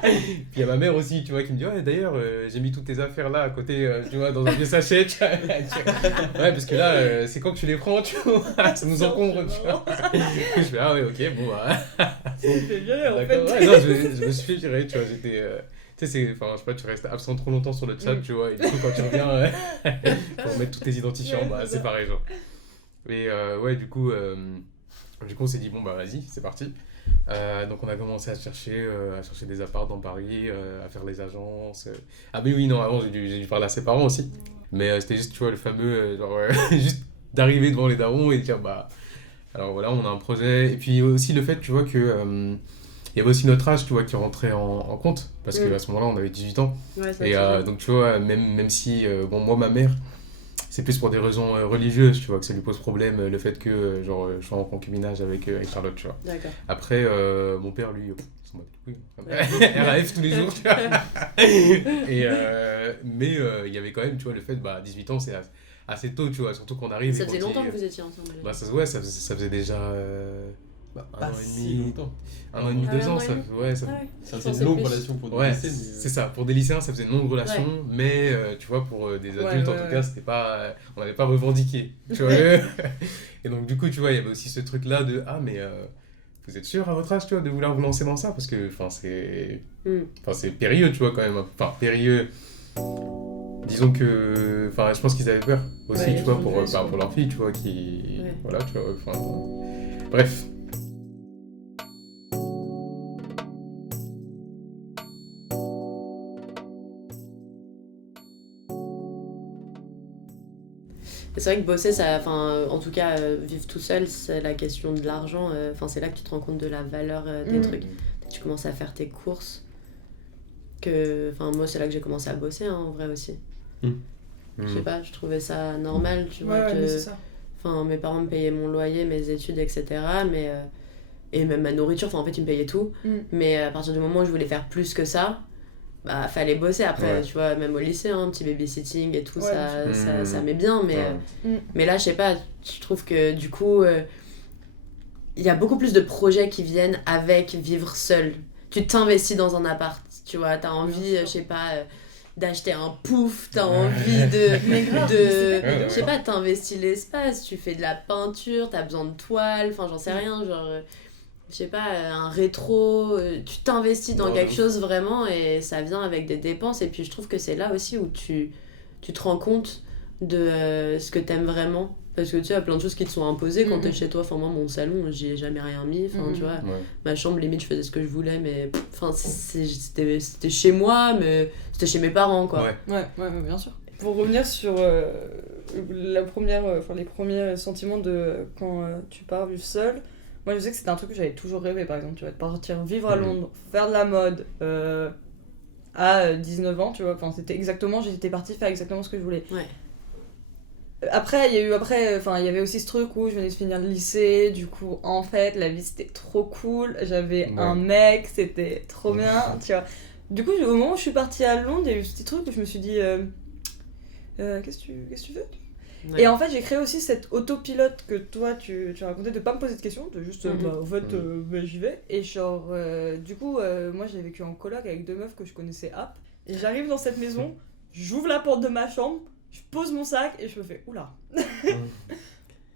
Puis il y a ma mère aussi, tu vois, qui me dit, ouais, d'ailleurs, j'ai mis toutes tes affaires là à côté, tu vois, dans un vieux sachet. Tu vois. Ouais, parce que là, c'est quand que tu les prends, tu vois. Ça nous encombre, tu vois. Je fais, ah ouais, ok, bon, bah. C'est bien, en D'accord, fait. ouais, non, je me suis fait virer, tu vois, j'étais. Tu sais, enfin, je sais pas, tu restes absent trop longtemps sur le chat, tu vois, et du coup, quand tu reviens, pour mettre tous tes identifiants, Ouais, bah, c'est c'est ça. pareil, genre. Et ouais, du coup, on s'est dit, bon, bah, vas-y, c'est parti. Donc, on a commencé à chercher des apparts dans Paris, à faire les agences. Ah, mais oui, non, avant, j'ai dû parler à ses parents aussi. Mais c'était juste, tu vois, le fameux, genre, juste d'arriver devant les darons et de dire, bah, alors voilà, on a un projet. Et puis aussi le fait, tu vois, que. Il y avait aussi notre âge, tu vois, qui rentrait en compte. Parce qu'à ce moment-là, on avait 18 ans. Ouais, ça Et change. donc, tu vois, même si, bon, moi, ma mère, c'est plus pour des raisons religieuses, tu vois, que ça lui pose problème, le fait que, genre, je sois en concubinage avec Charlotte, tu vois. D'accord. Après, mon père, lui, il s'en bat les couilles. RAF tous les jours, tu vois. Mais il y avait quand même, tu vois, le fait, bah, 18 ans, c'est assez tôt, tu vois, surtout qu'on arrive. Ça et faisait qu'on longtemps dit, que vous étiez ensemble. bah, ça, ça faisait déjà un Pas an et si demi. longtemps. Un an et demi, Ah, 2 un ans, an et ça, demi. ouais, ça, Ah ouais. C'est Je une pensais longue plus. relation pour des ouais, lycées, c'est ça. Pour des lycéens, ça faisait une longue relation, mais tu vois, pour des Ouais, adultes, en ouais, tout ouais. cas, c'était pas, on n'avait pas revendiqué, tu vois. Et donc, du coup, tu vois, il y avait aussi ce truc-là de, ah, mais vous êtes sûr à votre âge, tu vois, de vouloir vous lancer dans ça? Parce que, enfin, c'est périlleux, tu vois, quand même. Enfin, périlleux. Disons que, enfin, je pense qu'ils avaient peur aussi, Ouais, tu vois, ils ont peur, pour leur fille, tu vois, qui, Ouais. voilà, tu vois, enfin, bref. Et c'est vrai que bosser, ça, enfin, en tout cas, vivre tout seul, c'est la question de l'argent. Enfin, c'est là que tu te rends compte de la valeur des trucs. Tu commences à faire tes courses. Enfin, moi, c'est là que j'ai commencé à bosser, hein, en vrai aussi. Je sais pas, je trouvais ça normal, tu vois, Ouais, mais c'est que... ça. Enfin, mes parents me payaient mon loyer, mes études, etc. Mais, et même ma nourriture, enfin, en fait, ils me payaient tout. Mais à partir du moment où je voulais faire plus que ça, bah, fallait bosser. Après, Ouais. tu vois, même au lycée, un petit babysitting et tout, Ouais, ça met bien. Mais, Ouais. mais là, je sais pas, je trouve que du coup, il y a beaucoup plus de projets qui viennent avec vivre seul. Tu t'investis dans un appart, tu vois, t'as envie, sûr. je sais pas, d'acheter un pouf, t'as envie de... Mais grave, Ouais, je sais pas, t'investis l'espace, tu fais de la peinture, t'as besoin de toiles, enfin j'en sais rien, genre... je sais pas, un rétro, tu t'investis dans Non, quelque de ouf. chose vraiment et ça vient avec des dépenses. Et puis je trouve que c'est là aussi où tu te rends compte de ce que t'aimes vraiment. Parce que tu sais, il y a plein de choses qui te sont imposées quand t'es chez toi. Enfin, moi, mon salon, j'y ai jamais rien mis. Enfin, tu vois, Ouais. ma chambre, limite, je faisais ce que je voulais, mais enfin, c'était chez moi, mais c'était chez mes parents, quoi. Ouais. Ouais, bien sûr. Pour revenir sur les premiers sentiments de quand tu pars vivre seul, moi je sais que c'était un truc que j'avais toujours rêvé, par exemple, tu vois, de partir vivre à Londres, faire de la mode à 19 ans, tu vois, enfin j'étais partie faire exactement ce que je voulais. Ouais. Après, il y avait aussi ce truc où je venais de finir le lycée, du coup, en fait, la vie c'était trop cool, j'avais Ouais. un mec, c'était trop bien, tu vois. Du coup, au moment où je suis partie à Londres, il y a eu ce petit truc où je me suis dit, qu'est-ce que tu veux? Ouais. Et en fait, j'ai créé aussi cette autopilote que toi, tu racontais, de pas me poser de questions, de juste, en fait, j'y vais. Et genre, du coup, moi, j'ai vécu en coloc avec 2 meufs que je connaissais app. Et j'arrive dans cette maison, j'ouvre la porte de ma chambre, je pose mon sac et je me fais, oula.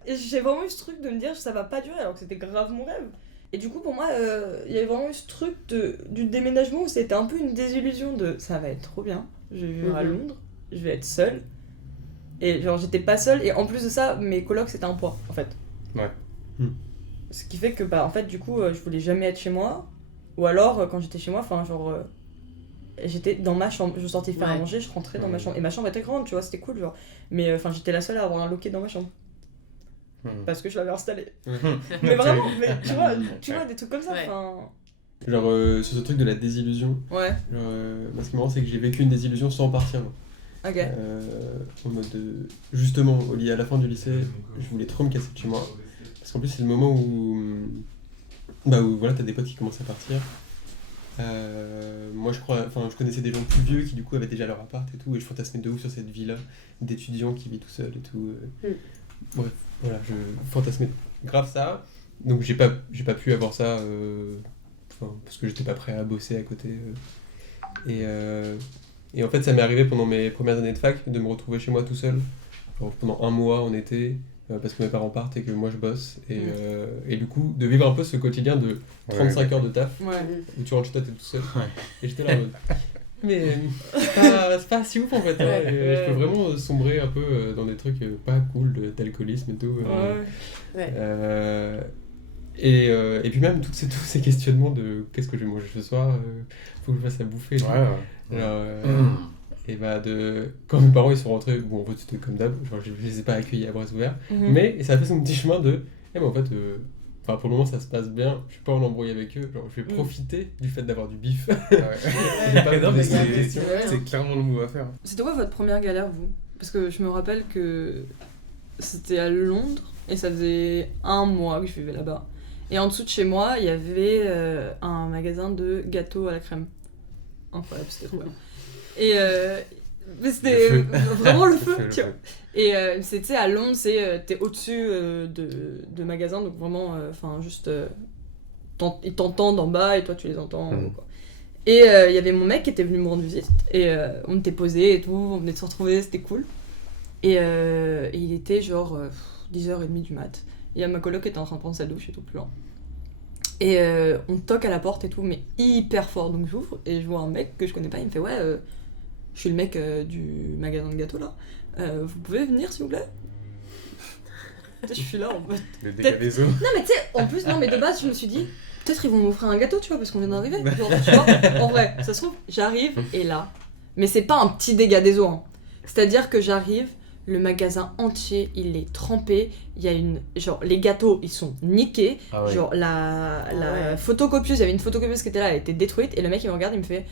Et j'ai vraiment eu ce truc de me dire, ça va pas durer, alors que c'était grave mon rêve. Et du coup, pour moi, il y avait vraiment eu ce truc du déménagement où c'était un peu une désillusion de, ça va être trop bien, je vais vivre à Londres, je vais être seule. Et genre j'étais pas seule et en plus de ça mes colocs c'était un poids en fait. Ouais. Ce qui fait que bah en fait du coup je voulais jamais être chez moi ou alors quand j'étais chez moi enfin genre j'étais dans ma chambre, je sortais faire à manger, je rentrais dans ma chambre et ma chambre était grande, tu vois, c'était cool genre. Mais enfin j'étais la seule à avoir un loquet dans ma chambre parce que je l'avais installé. Mais vraiment mais tu vois des trucs comme ça enfin Genre, sur ce truc de la désillusion, ouais. genre, moi, ce qui est marrant, c'est que j'ai vécu une désillusion sans partir. Moi. OK. En mode justement à la fin du lycée, je voulais trop me casser de chez moi parce qu'en plus c'est le moment où voilà, t'as des potes qui commencent à partir. Moi je connaissais des gens plus vieux qui du coup avaient déjà leur appart et tout, et je fantasmais de ouf sur cette vie là d'étudiant qui vit tout seul et tout. Bref, voilà, je fantasmais grave ça. Donc j'ai pas pu avoir ça parce que j'étais pas prêt à bosser à côté. Et en fait, ça m'est arrivé pendant mes premières années de fac de me retrouver chez moi tout seul. Genre, pendant un mois en été, parce que mes parents partent et que moi je bosse. Et du coup, de vivre un peu ce quotidien de 35 heures de taf Ouais. où tu rentres chez toi, t'es tout seul. Ouais. Et j'étais là en mode. Mais c'est pas si ouf en fait. Hein. Ouais. Et je peux vraiment sombrer un peu dans des trucs pas cool d'alcoolisme et tout. Ouais. Et puis même tous ces questionnements de qu'est-ce que je vais manger ce soir, faut que je fasse à bouffer et tout. Alors, et bah quand mes parents ils sont rentrés, bon en fait c'était comme d'hab, genre je les ai pas accueillis à bras ouverts, mais ça a fait son petit chemin de mais en fait pour le moment ça se passe bien, je suis pas en embrouille avec eux, genre je vais profiter du fait d'avoir du bif. J'ai pas Non, de mais questions. c'est clairement le move à faire. C'était quoi votre première galère, vous? Parce que je me rappelle que c'était à Londres et ça faisait 1 mois que je vivais là-bas. Et en dessous de chez moi, il y avait un magasin de gâteaux à la crème. Incroyable, c'était trop bien. Et mais c'était Le feu. vraiment le feu, Le tu vois. feu. Et c'est, tu sais, à Londres, t'es au-dessus de magasins, donc vraiment, juste, ils t'entendent en bas et toi tu les entends. Quoi. Et il y avait mon mec qui était venu me rendre visite, et on était posés et tout, on venait de se retrouver, c'était cool. Et il était genre 10h30 du mat. Il y a ma coloc qui était en train de prendre sa douche et tout, plus loin. Et on toque à la porte et tout, mais hyper fort, donc j'ouvre et je vois un mec que je connais pas, il me fait ouais, je suis le mec du magasin de gâteaux là. Vous pouvez venir s'il vous plaît? Je suis là en mode. Le dégât des eaux. Non mais tu sais, en plus, non mais de base je me suis dit, peut-être ils vont m'offrir un gâteau, tu vois, parce qu'on vient d'arriver. Genre, tu vois, en vrai, ça se trouve, j'arrive et là. Mais c'est pas un petit dégât des eaux, hein. C'est-à-dire que j'arrive, le magasin entier, il est trempé, il y a genre les gâteaux, ils sont niqués, Ah ouais. genre la photocopieuse, il y avait une photocopieuse qui était là, elle était détruite, et le mec il me regarde, il me fait,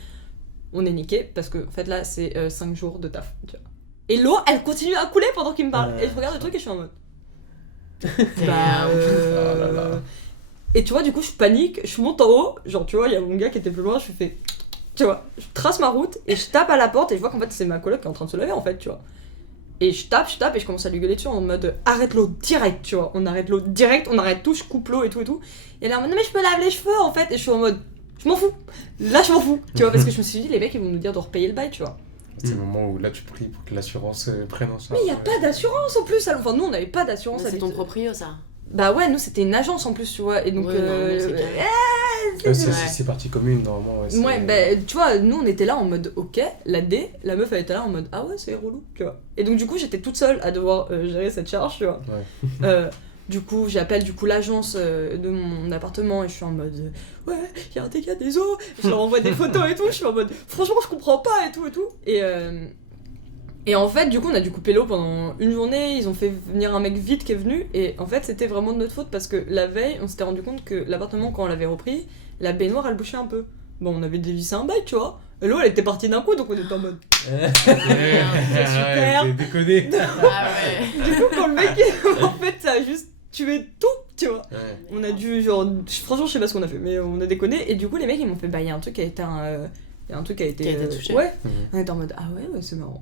on est niqué, parce que en fait là c'est 5 jours de taf, tu vois. Et l'eau, elle continue à couler pendant qu'il me parle. Et je regarde le truc et je suis en mode. Oh là là. Et tu vois, du coup, je panique, je monte en haut. Genre, tu vois, il y a mon gars qui était plus loin, je fais. Tu vois, je trace ma route et je tape à la porte et je vois qu'en fait, c'est ma coloc qui est en train de se lever, en fait, tu vois. Et je tape et je commence à lui gueuler dessus en mode arrête l'eau direct, tu vois. On arrête l'eau direct, on arrête tout, je coupe l'eau et tout et tout. Et elle est en mode non, mais je peux laver les cheveux en fait. Et je suis en mode je m'en fous. Là, je m'en fous. Tu vois, parce que je me suis dit, les mecs, ils vont nous dire de repayer le bail, tu vois. C'est le moment où là tu pries pour que l'assurance prenne en charge. Mais il y a pas d'assurance en plus. Enfin, nous, on n'avait pas d'assurance. Mais c'est ton habitude. proprio, ça. Bah ouais, nous, c'était une agence en plus, tu vois. Et donc. Ouais, non, c'est carré. C'est partie commune normalement. Ouais, bah tu vois, nous on était là en mode ok, la meuf elle était là en mode ah ouais, c'est relou, tu vois. Et donc du coup, j'étais toute seule à devoir gérer cette charge, tu vois. Ouais. Du coup, j'appelle l'agence de mon appartement et je suis en mode ouais, il y a un dégât des eaux. Je leur envoie des photos et tout, je suis en mode franchement, je comprends pas et tout. Et en fait, du coup, on a dû couper l'eau pendant une journée. Ils ont fait venir un mec vite qui est venu. Et en fait, c'était vraiment de notre faute parce que la veille, on s'était rendu compte que l'appartement, quand on l'avait repris, la baignoire, elle bouchait un peu. Bon, on avait dévissé un bail, tu vois. Et l'eau, elle était partie d'un coup, donc on était en mode. super. J'ai déconné. Ah ouais. Du coup, quand le mec, en fait, ça a juste tué tout, tu vois. Ouais. On a dû, genre. Franchement, je sais pas ce qu'on a fait, mais on a déconné. Et du coup, les mecs, ils m'ont fait bah, il y a un truc qui a été il y a un truc qui a été touché. Ouais. On était en mode ah ouais, c'est marrant.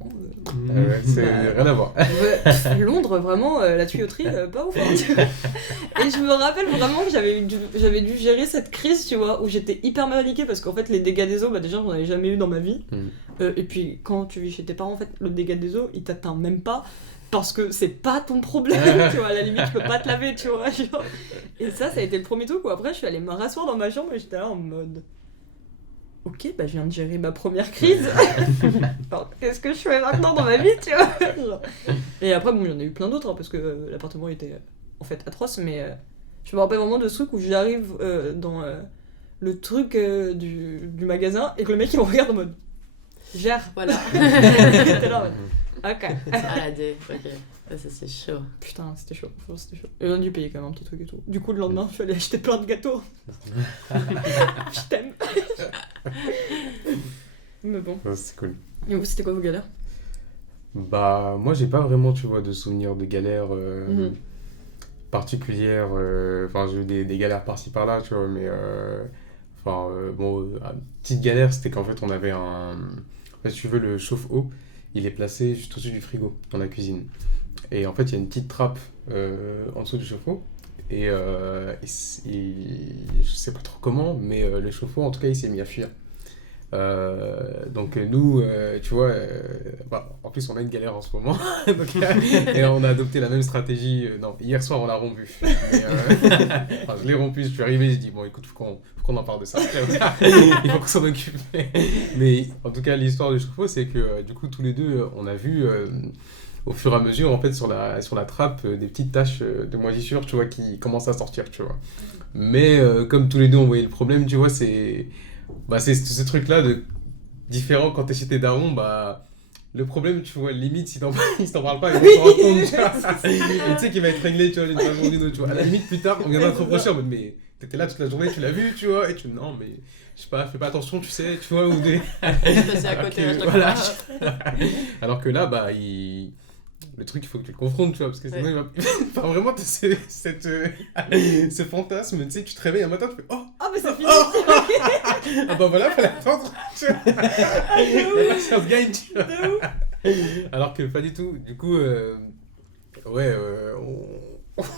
Ouais, c'est rien à voir. Ouais, Londres, vraiment, la tuyauterie, pas ouf. Hein, tu vois. Et je me rappelle vraiment que j'avais dû gérer cette crise, tu vois, où j'étais hyper mal aliquée parce qu'en fait, les dégâts des eaux, bah déjà, j'en avais jamais eu dans ma vie. Et puis, quand tu vis chez tes parents, en fait, le dégât des eaux, il t'atteint même pas parce que c'est pas ton problème, tu vois. À la limite, tu peux pas te laver, tu vois. Genre. Et ça a été le premier truc où après, je suis allée me rasseoir dans ma chambre et j'étais là en mode. Ok, bah je viens de gérer ma première crise. Alors, qu'est-ce que je fais maintenant dans ma vie, tu vois? Genre. Et après, bon, il y en a eu plein d'autres, hein, parce que l'appartement était en fait atroce, mais je me rappelle vraiment de ce truc où j'arrive dans le truc du magasin et que le mec il me regarde en mode gère. Voilà. J'étais là en mode ok. Ah la dé, ok. Ça c'est chaud. Putain, c'était chaud. C'était chaud. Et on a dû payer quand même un petit truc et tout. Du coup, le lendemain, je suis allée acheter plein de gâteaux. Je t'aime. Mais bon. Ouais, c'est cool. Et vous, c'était quoi vos galères? Bah, moi, j'ai pas vraiment, tu vois, de souvenirs de galères Mhm. particulières. Enfin, j'ai eu des galères par-ci par-là, tu vois, mais. Petite galère, c'était qu'en fait, on avait un. Si tu veux, le chauffe-eau, il est placé juste au-dessus du frigo, dans la cuisine. Et en fait, il y a une petite trappe en dessous du chauffe-eau. Et je sais pas trop comment, mais le chauffe-eau, en tout cas, il s'est mis à fuir. Donc nous, tu vois, en plus on a une galère en ce moment, donc, et on a adopté la même stratégie. Non, hier soir on l'a rompu. Mais, enfin, je l'ai rompu, je suis arrivé, je dis bon écoute, faut qu'on en parle de ça. Il faut qu'on s'en occupe. Mais en tout cas, l'histoire du chauffe-eau, c'est que du coup tous les deux, on a vu au fur et à mesure en fait sur la trappe des petites taches de moisissure, tu vois, qui commencent à sortir, tu vois. Mais comme tous les deux on voyait le problème, tu vois, c'est ce truc-là de différent quand t'es chez tes darons, le problème, tu vois, limite, si t'en parles pas, ils vont s'en rendre compte, tu vois. Et tu sais qu'il va être réglé, tu vois, d'une façon ou d'une autre, tu vois. À la limite, plus tard, on viendra te reprocher en mode, mais t'étais là toute la journée, tu l'as vu, tu vois, et tu non, mais je sais pas, fais pas attention, tu sais, tu vois, ou des. Je passais à côté à chaque voilà. fois. Alors que là, le truc, il faut que tu le confrontes, tu vois, parce que sinon, il va. Enfin, vraiment, t'as ce fantasme, tu sais, tu te réveilles un matin, tu fais oh! Ah, mais c'est fini! Ah bah voilà, fallait attendre! La patience gagne, tu vois. Alors que pas du tout. Du coup,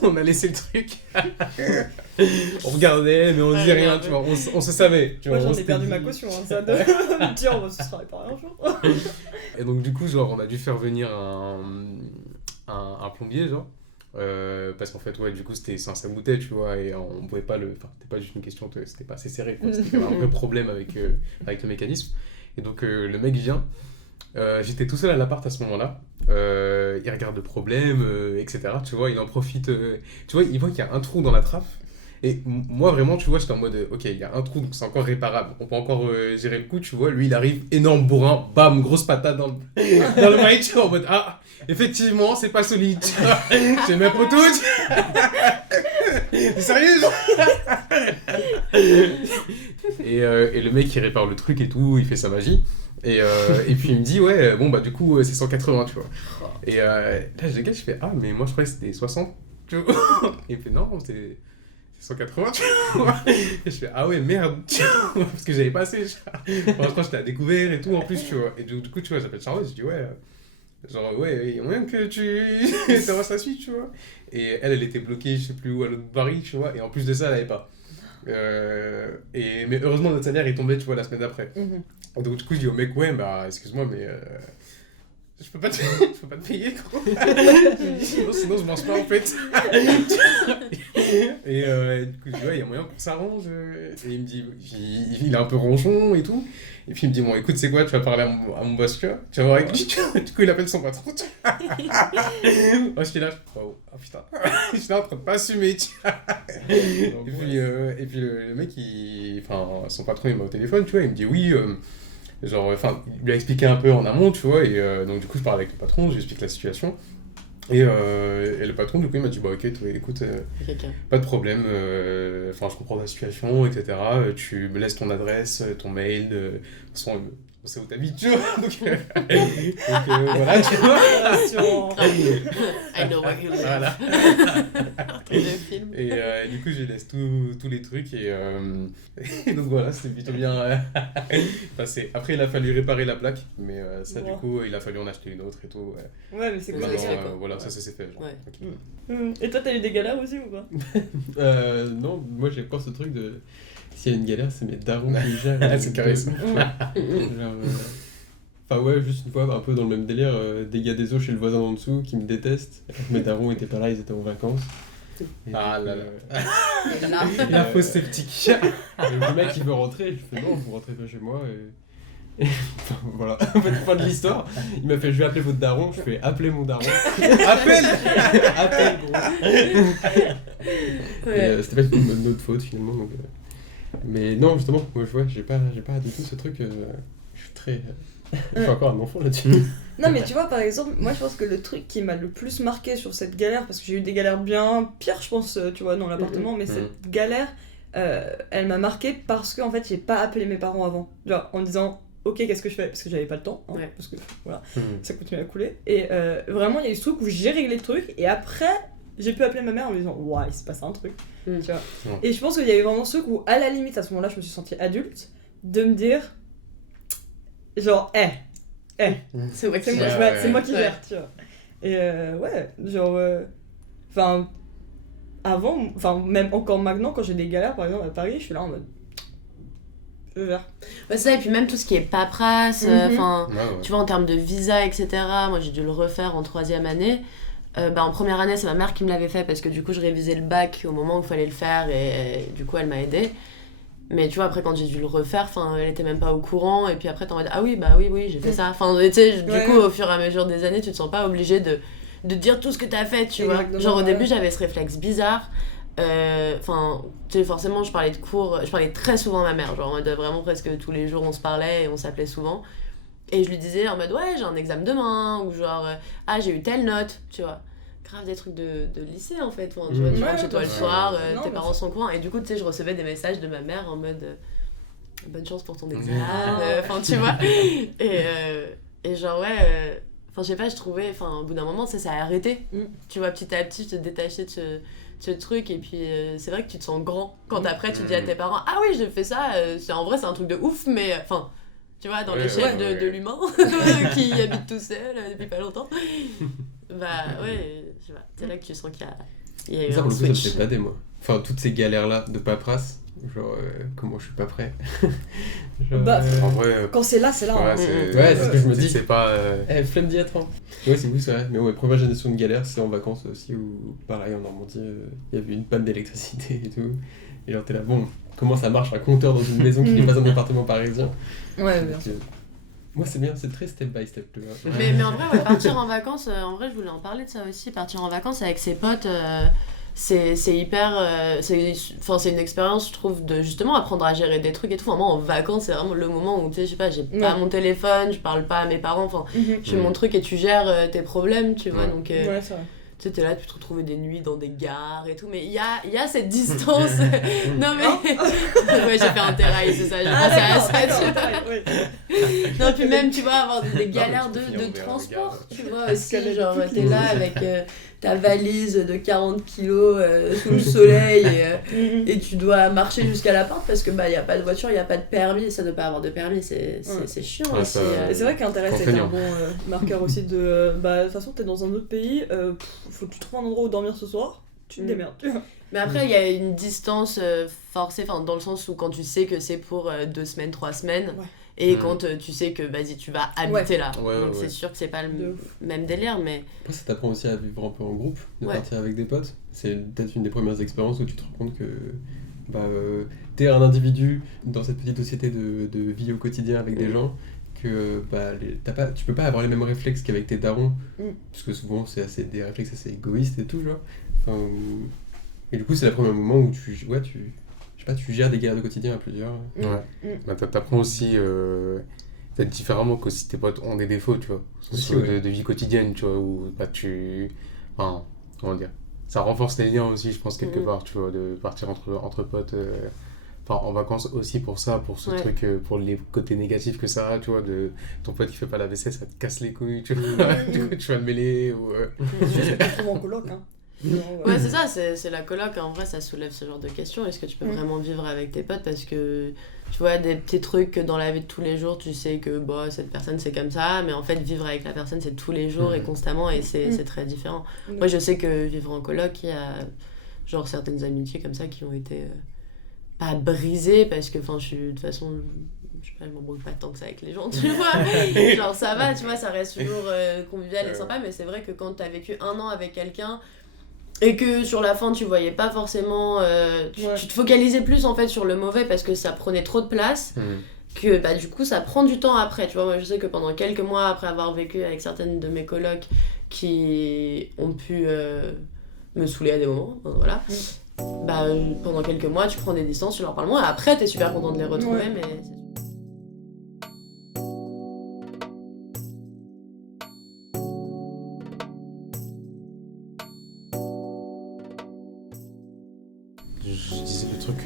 on a laissé le truc. On regardait, mais on disait rien, tu vois. On se savait. Tu vois, Moi, on j'en ai s'était perdu dit- ma caution, hein, ça de me dire, ce sera réparé un jour. Et donc, du coup, genre, on a dû faire venir un plombier, genre. Parce qu'en fait, ouais, du coup, ça boutait, tu vois, et on pouvait pas le. Enfin, c'était pas juste une question, c'était pas assez serré, quoi. C'était un vrai problème avec le mécanisme. Et donc, le mec vient. J'étais tout seul à l'appart à ce moment-là. Il regarde le problème, etc. Tu vois, il en profite. Tu vois, il voit qu'il y a un trou dans la trappe. Et moi, vraiment, tu vois, j'étais en mode, ok, il y a un trou, donc c'est encore réparable. On peut encore gérer le coup, tu vois. Lui, il arrive, énorme bourrin, bam, grosse patate dans le mic, tu vois, en mode, ah, effectivement, c'est pas solide. Tu vois. J'ai mes potos. T'es sérieux, genre et le mec, il répare le truc et tout, il fait sa magie. Et puis il me dit, ouais, bon, du coup, c'est 180, tu vois. Et là, je regarde, je fais, ah, mais moi, je croyais que c'était 60, tu vois. Et il fait, non, c'est 180, tu vois. Et je fais, ah ouais, merde, tu vois, parce que j'avais pas assez. Enfin, je crois que j'étais à découvert et tout, en plus, tu vois. Et du coup, tu vois, j'appelle Charlotte, je dis, ouais, genre, ouais, il y a moyen que tu t'avances la suite, tu vois. Et elle était bloquée, je sais plus où, à l'autre baril, tu vois. Et en plus de ça, elle avait pas. Mais heureusement, notre salaire est tombé, tu vois, la semaine d'après. Donc du coup, je dis au mec, ouais, excuse-moi, mais je peux pas te payer, gros. sinon, je mange pas, en fait. Et du coup, je dis, ouais, il y a moyen qu'on s'arrange. Et il me dit, il est un peu ronchon et tout. Et puis il me dit, bon, écoute, c'est quoi, tu vas parler à mon boss, tu vas voir avec lui, tu vois. Du coup, il appelle son patron, tu vois. Moi, je suis là, oh putain, je suis là en train de pas assumer, tu vois. Et puis le mec, son patron, il m'a au téléphone, tu vois, il me dit, oui, genre, il lui a expliqué un peu en amont, tu vois, et donc du coup, je parle avec le patron, je lui explique la situation. Et le patron, du coup, il m'a dit, ok, écoute, pas de problème, je comprends ta situation, etc. Tu me laisses ton adresse, ton mail, de toute façon, on sait où t'habites, tu vois. Donc, voilà, tu vois. I know where you live. Voilà. Le film. Et du coup, je lui laisse tous les trucs, et donc voilà, c'était plutôt bien passé. Après, il a fallu réparer la plaque, mais ça, du coup, il a fallu en acheter une autre et tout. Ouais, mais c'est cool. Voilà, ça s'est fait. Genre. Ouais. Okay. Et toi, t'as eu des galères aussi ou pas? Non, moi j'ai pas ce truc de. S'il y a une galère, c'est mes darons qui gèrent. Ah, c'est carré ça. Enfin, ouais, juste une fois, un peu dans le même délire, dégâts des eaux chez le voisin en dessous qui me déteste. Mes darons étaient pas là, ils étaient en vacances. Ah là là. Là. La fausse sceptique. Le mec il veut rentrer, je fais non, vous rentrez pas chez moi. Et enfin, voilà, en fait, fin de l'histoire. Il m'a fait, je vais appeler votre daron. Je fais, appelez mon daron. Appelle. Appelle, gros. Et, c'était pas notre faute finalement. Donc, mais non, justement, moi j'ai pas du tout ce truc. Je suis très. Je suis encore un enfant là-dessus. Non, mais tu vois, par exemple, moi je pense que le truc qui m'a le plus marqué sur cette galère, parce que j'ai eu des galères bien pires, je pense, tu vois, dans l'appartement, mais cette galère, elle m'a marqué parce que en fait, j'ai pas appelé mes parents avant. Genre, en disant, ok, qu'est-ce que je fais? Parce que j'avais pas le temps, hein, parce que voilà, ça continuait à couler. Et vraiment, il y a eu ce truc où j'ai réglé le truc, et après, j'ai pu appeler ma mère en lui disant, ouais, il s'est passé un truc, tu vois. Et je pense qu'il y avait vraiment ce truc où, à la limite, à ce moment-là, je me suis sentie adulte, de me dire, genre, c'est moi qui c'est moi qui gère, tu vois. Et ouais, genre. Enfin. Avant, enfin, même encore maintenant, quand j'ai des galères, par exemple à Paris, je suis là en mode. Je vais faire. Ouais, c'est ça, et puis même tout ce qui est paperasse, enfin, Ouais, ouais. tu vois, en termes de visa, etc. Moi, j'ai dû le refaire en 3e année. En première année, c'est ma mère qui me l'avait fait parce que du coup, je révisais le bac au moment où il fallait le faire et du coup, elle m'a aidée. Mais tu vois, après, quand j'ai dû le refaire, elle était même pas au courant. Et puis après, t'es en mode, ah oui, bah oui, j'ai fait ça. Enfin, tu sais, du Ouais. coup, au fur et à mesure des années, tu te sens pas obligé de dire tout ce que t'as fait, tu vois. Exactement, Genre, au ouais. début, j'avais ce réflexe bizarre. Tu sais, forcément, je parlais de cours, je parlais très souvent à ma mère. Genre, en mode, vraiment, presque tous les jours, on se parlait et on s'appelait souvent. Et je lui disais en mode, ouais, j'ai un examen demain. Ou genre, ah, j'ai eu telle note, tu vois. Grave des trucs de lycée en fait. Enfin, tu vois, tu Ouais, rentres chez toi le bien sûr. soir, Non, tes mais parents sont au courant. Et du coup, tu sais, je recevais des messages de ma mère en mode bonne chance pour ton examen. Ah. Enfin, tu vois. Et genre, ouais. Enfin, je sais pas, je trouvais. Enfin, au bout d'un moment, ça a arrêté. Tu vois, petit à petit, te détacher de ce truc. Et puis, c'est vrai que tu te sens grand quand après tu dis à tes parents, ah oui, je fais ça. En vrai, c'est un truc de ouf, mais. Enfin. Tu vois, dans Ouais, l'échelle ouais, de ouais. l'humain qui habite tout seul depuis pas longtemps. Bah ouais, je sais pas, c'est là que tu sens qu'il y a eu Ça, un pour le coup, ça me switch. fait bader, moi. Enfin, toutes ces galères-là de paperasse, genre, comment je suis pas prêt. Genre, Bah, En vrai, Quand c'est là, c'est là. ouais, hein. Ouais, c'est ce que je me dis. C'est pas. Flemme d'y être. Hein. Ouais, c'est vrai. Mais ouais, première génération de galère, c'est en vacances aussi, où pareil, en Normandie, il y avait une panne d'électricité et tout. Et genre, t'es là, bon, comment ça marche un compteur dans une maison qui n'est pas un appartement parisien. Ouais, bien Donc, sûr. moi, c'est bien, c'est très step by step. Tu vois. Mais en vrai, ouais, partir en vacances, en vrai, je voulais en parler de ça aussi. Partir en vacances avec ses potes, c'est hyper. C'est une expérience, je trouve, de justement apprendre à gérer des trucs et tout. Enfin, moi, en vacances, c'est vraiment le moment où, tu sais, je sais pas, j'ai pas mon téléphone, je parle pas à mes parents. Enfin, je fais mon truc et tu gères tes problèmes, tu vois. Ouais. Donc, Ouais, c'est vrai. tu sais, t'es là, tu te retrouves des nuits dans des gares et tout. Mais il y a cette distance. Non, mais. Ouais, j'ai fait un terrail, c'est ça. J'ai pensé à ça, tu vois. Non, puis même, tu vois, avoir des galères mais tu peux finir de vers transport, le tu vois, aussi, Escalade genre, toute t'es la là nuit. avec ta valise de 40 kilos sous le soleil et tu dois marcher jusqu'à la porte parce que bah y a pas de voiture, y a pas de permis, ça ne pas avoir de permis, c'est chiant Ouais, aussi. ça- Et c'est vrai qu'Internet c'est un Contraignant. bon marqueur aussi de. Bah, de toute façon, t'es dans un autre pays, faut que tu trouves un endroit où dormir ce soir, tu te démerdes, tu vois. Mais après, il y a une distance forcée, dans le sens où quand tu sais que c'est pour 2 semaines, 3 semaines, Ouais. et quand tu sais que vas-y, tu vas habiter là. Ouais, Donc ouais. c'est sûr que c'est pas De le ouf. même délire, mais Après, ça t'apprend aussi à vivre un peu en groupe, de Ouais. partir avec des potes. C'est peut-être une des premières expériences où tu te rends compte que t'es un individu dans cette petite société de vie au quotidien avec des gens, que tu peux pas avoir les mêmes réflexes qu'avec tes darons, parce que souvent c'est des réflexes assez égoïstes et tout, genre. Enfin, et du coup, c'est le premier moment où je sais pas, tu gères des galères de quotidien à plusieurs. Ouais. Bah, t'apprends aussi peut-être différemment que si tes potes ont des défauts, tu vois. Aussi, Soit ouais. de vie quotidienne, tu vois, où bah, enfin, comment dire. Ça renforce les liens aussi, je pense, quelque part, tu vois, de partir entre potes. Enfin, en vacances aussi pour ça, pour ce Ouais. truc, pour les côtés négatifs que ça a, tu vois, de ton pote qui fait pas la vaisselle, ça te casse les couilles, tu vois. Du coup, tu vas le mêler ou. Je te trouve en coloc, hein. Genre, ouais, c'est ça, c'est la coloc. En vrai, ça soulève ce genre de questions. Est-ce que tu peux vraiment vivre avec tes potes? Parce que tu vois, des petits trucs que dans la vie de tous les jours, tu sais que bah, cette personne c'est comme ça, mais en fait, vivre avec la personne c'est tous les jours et constamment, et c'est très différent. Moi, je sais que vivre en coloc, il y a genre certaines amitiés comme ça qui ont été pas brisées parce que, enfin, de toute façon. Je sais pas, je m'embrouille pas tant que ça avec les gens, tu vois. Genre, ça va, tu vois, ça reste toujours convivial et sympa, mais c'est vrai que quand t'as vécu 1 an avec quelqu'un et que sur la fin tu voyais pas forcément tu te focalisais plus en fait sur le mauvais parce que ça prenait trop de place que bah du coup ça prend du temps après, tu vois. Moi je sais que pendant quelques mois après avoir vécu avec certaines de mes colocs qui ont pu me saouler à des moments, voilà, bah pendant quelques mois tu prends des distances, tu leur parles moins et après t'es super content de les retrouver, mais Je disais le truc,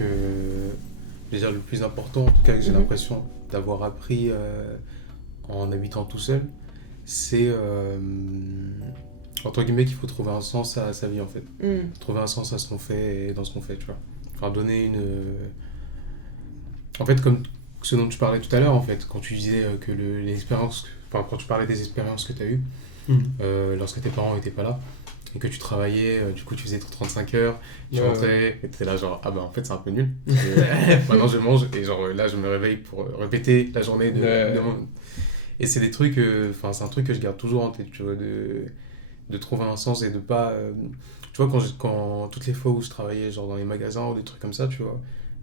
déjà le plus important, en tout cas que j'ai l'impression d'avoir appris en habitant tout seul, c'est entre guillemets qu'il faut trouver un sens à sa vie en fait. Trouver un sens à ce qu'on fait et dans ce qu'on fait, tu vois. Enfin, donner une. En fait, comme ce dont tu parlais tout à l'heure, en fait, quand tu disais que l'expérience. Enfin, quand tu parlais des expériences que tu as eues, lorsque tes parents étaient pas là et que tu travaillais, du coup tu faisais 35 heures, tu rentrais et t'étais là genre ah bah en fait c'est un peu nul. Maintenant je mange et genre là je me réveille pour répéter la journée de et c'est des trucs, c'est un truc que je garde toujours en tête, tu vois, de trouver un sens et de pas tu vois quand toutes les fois où je travaillais genre dans les magasins ou des trucs comme ça, tu vois,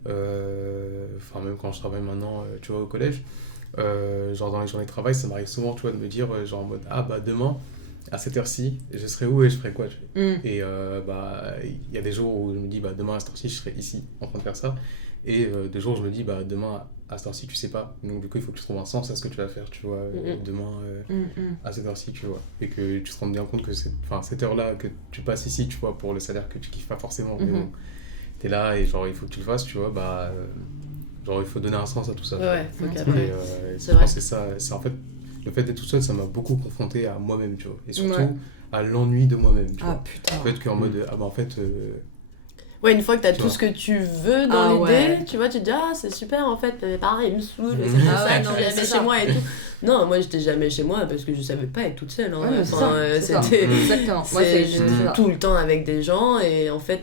même quand je travaille maintenant, tu vois, au collège, genre dans les journées de travail, ça m'arrive souvent, tu vois, de me dire genre en mode ah bah demain à cette heure-ci je serai où et je ferai quoi, tu vois. Et il y a des jours où je me dis bah demain à cette heure-ci je serai ici en train de faire ça, et des jours où je me dis bah demain à cette heure-ci tu sais pas, donc du coup il faut que tu trouves un sens à ce que tu vas faire, tu vois, demain à cette heure-ci, tu vois, et que tu te rendes bien compte que cette heure-là que tu passes ici, tu vois, pour le salaire que tu kiffes pas forcément, mais bon, t'es là et genre il faut que tu le fasses, tu vois, genre il faut donner un sens à tout ça. Faut et je pense que c'est ça, c'est en fait le fait d'être tout seul, ça m'a beaucoup confronté à moi-même, tu vois, et surtout à l'ennui de moi-même, tu vois. Putain. Le fait qu'en mode ah bah en fait une fois que t'as tout ce que tu veux dans l'idée, tu vois, tu te dis ah c'est super en fait, mes parents ils me saoulent, je suis jamais chez moi et tout. Non, moi j'étais jamais chez moi parce que je savais pas être toute seule, hein. C'était exactement. Moi j'étais tout le temps avec des gens, et en fait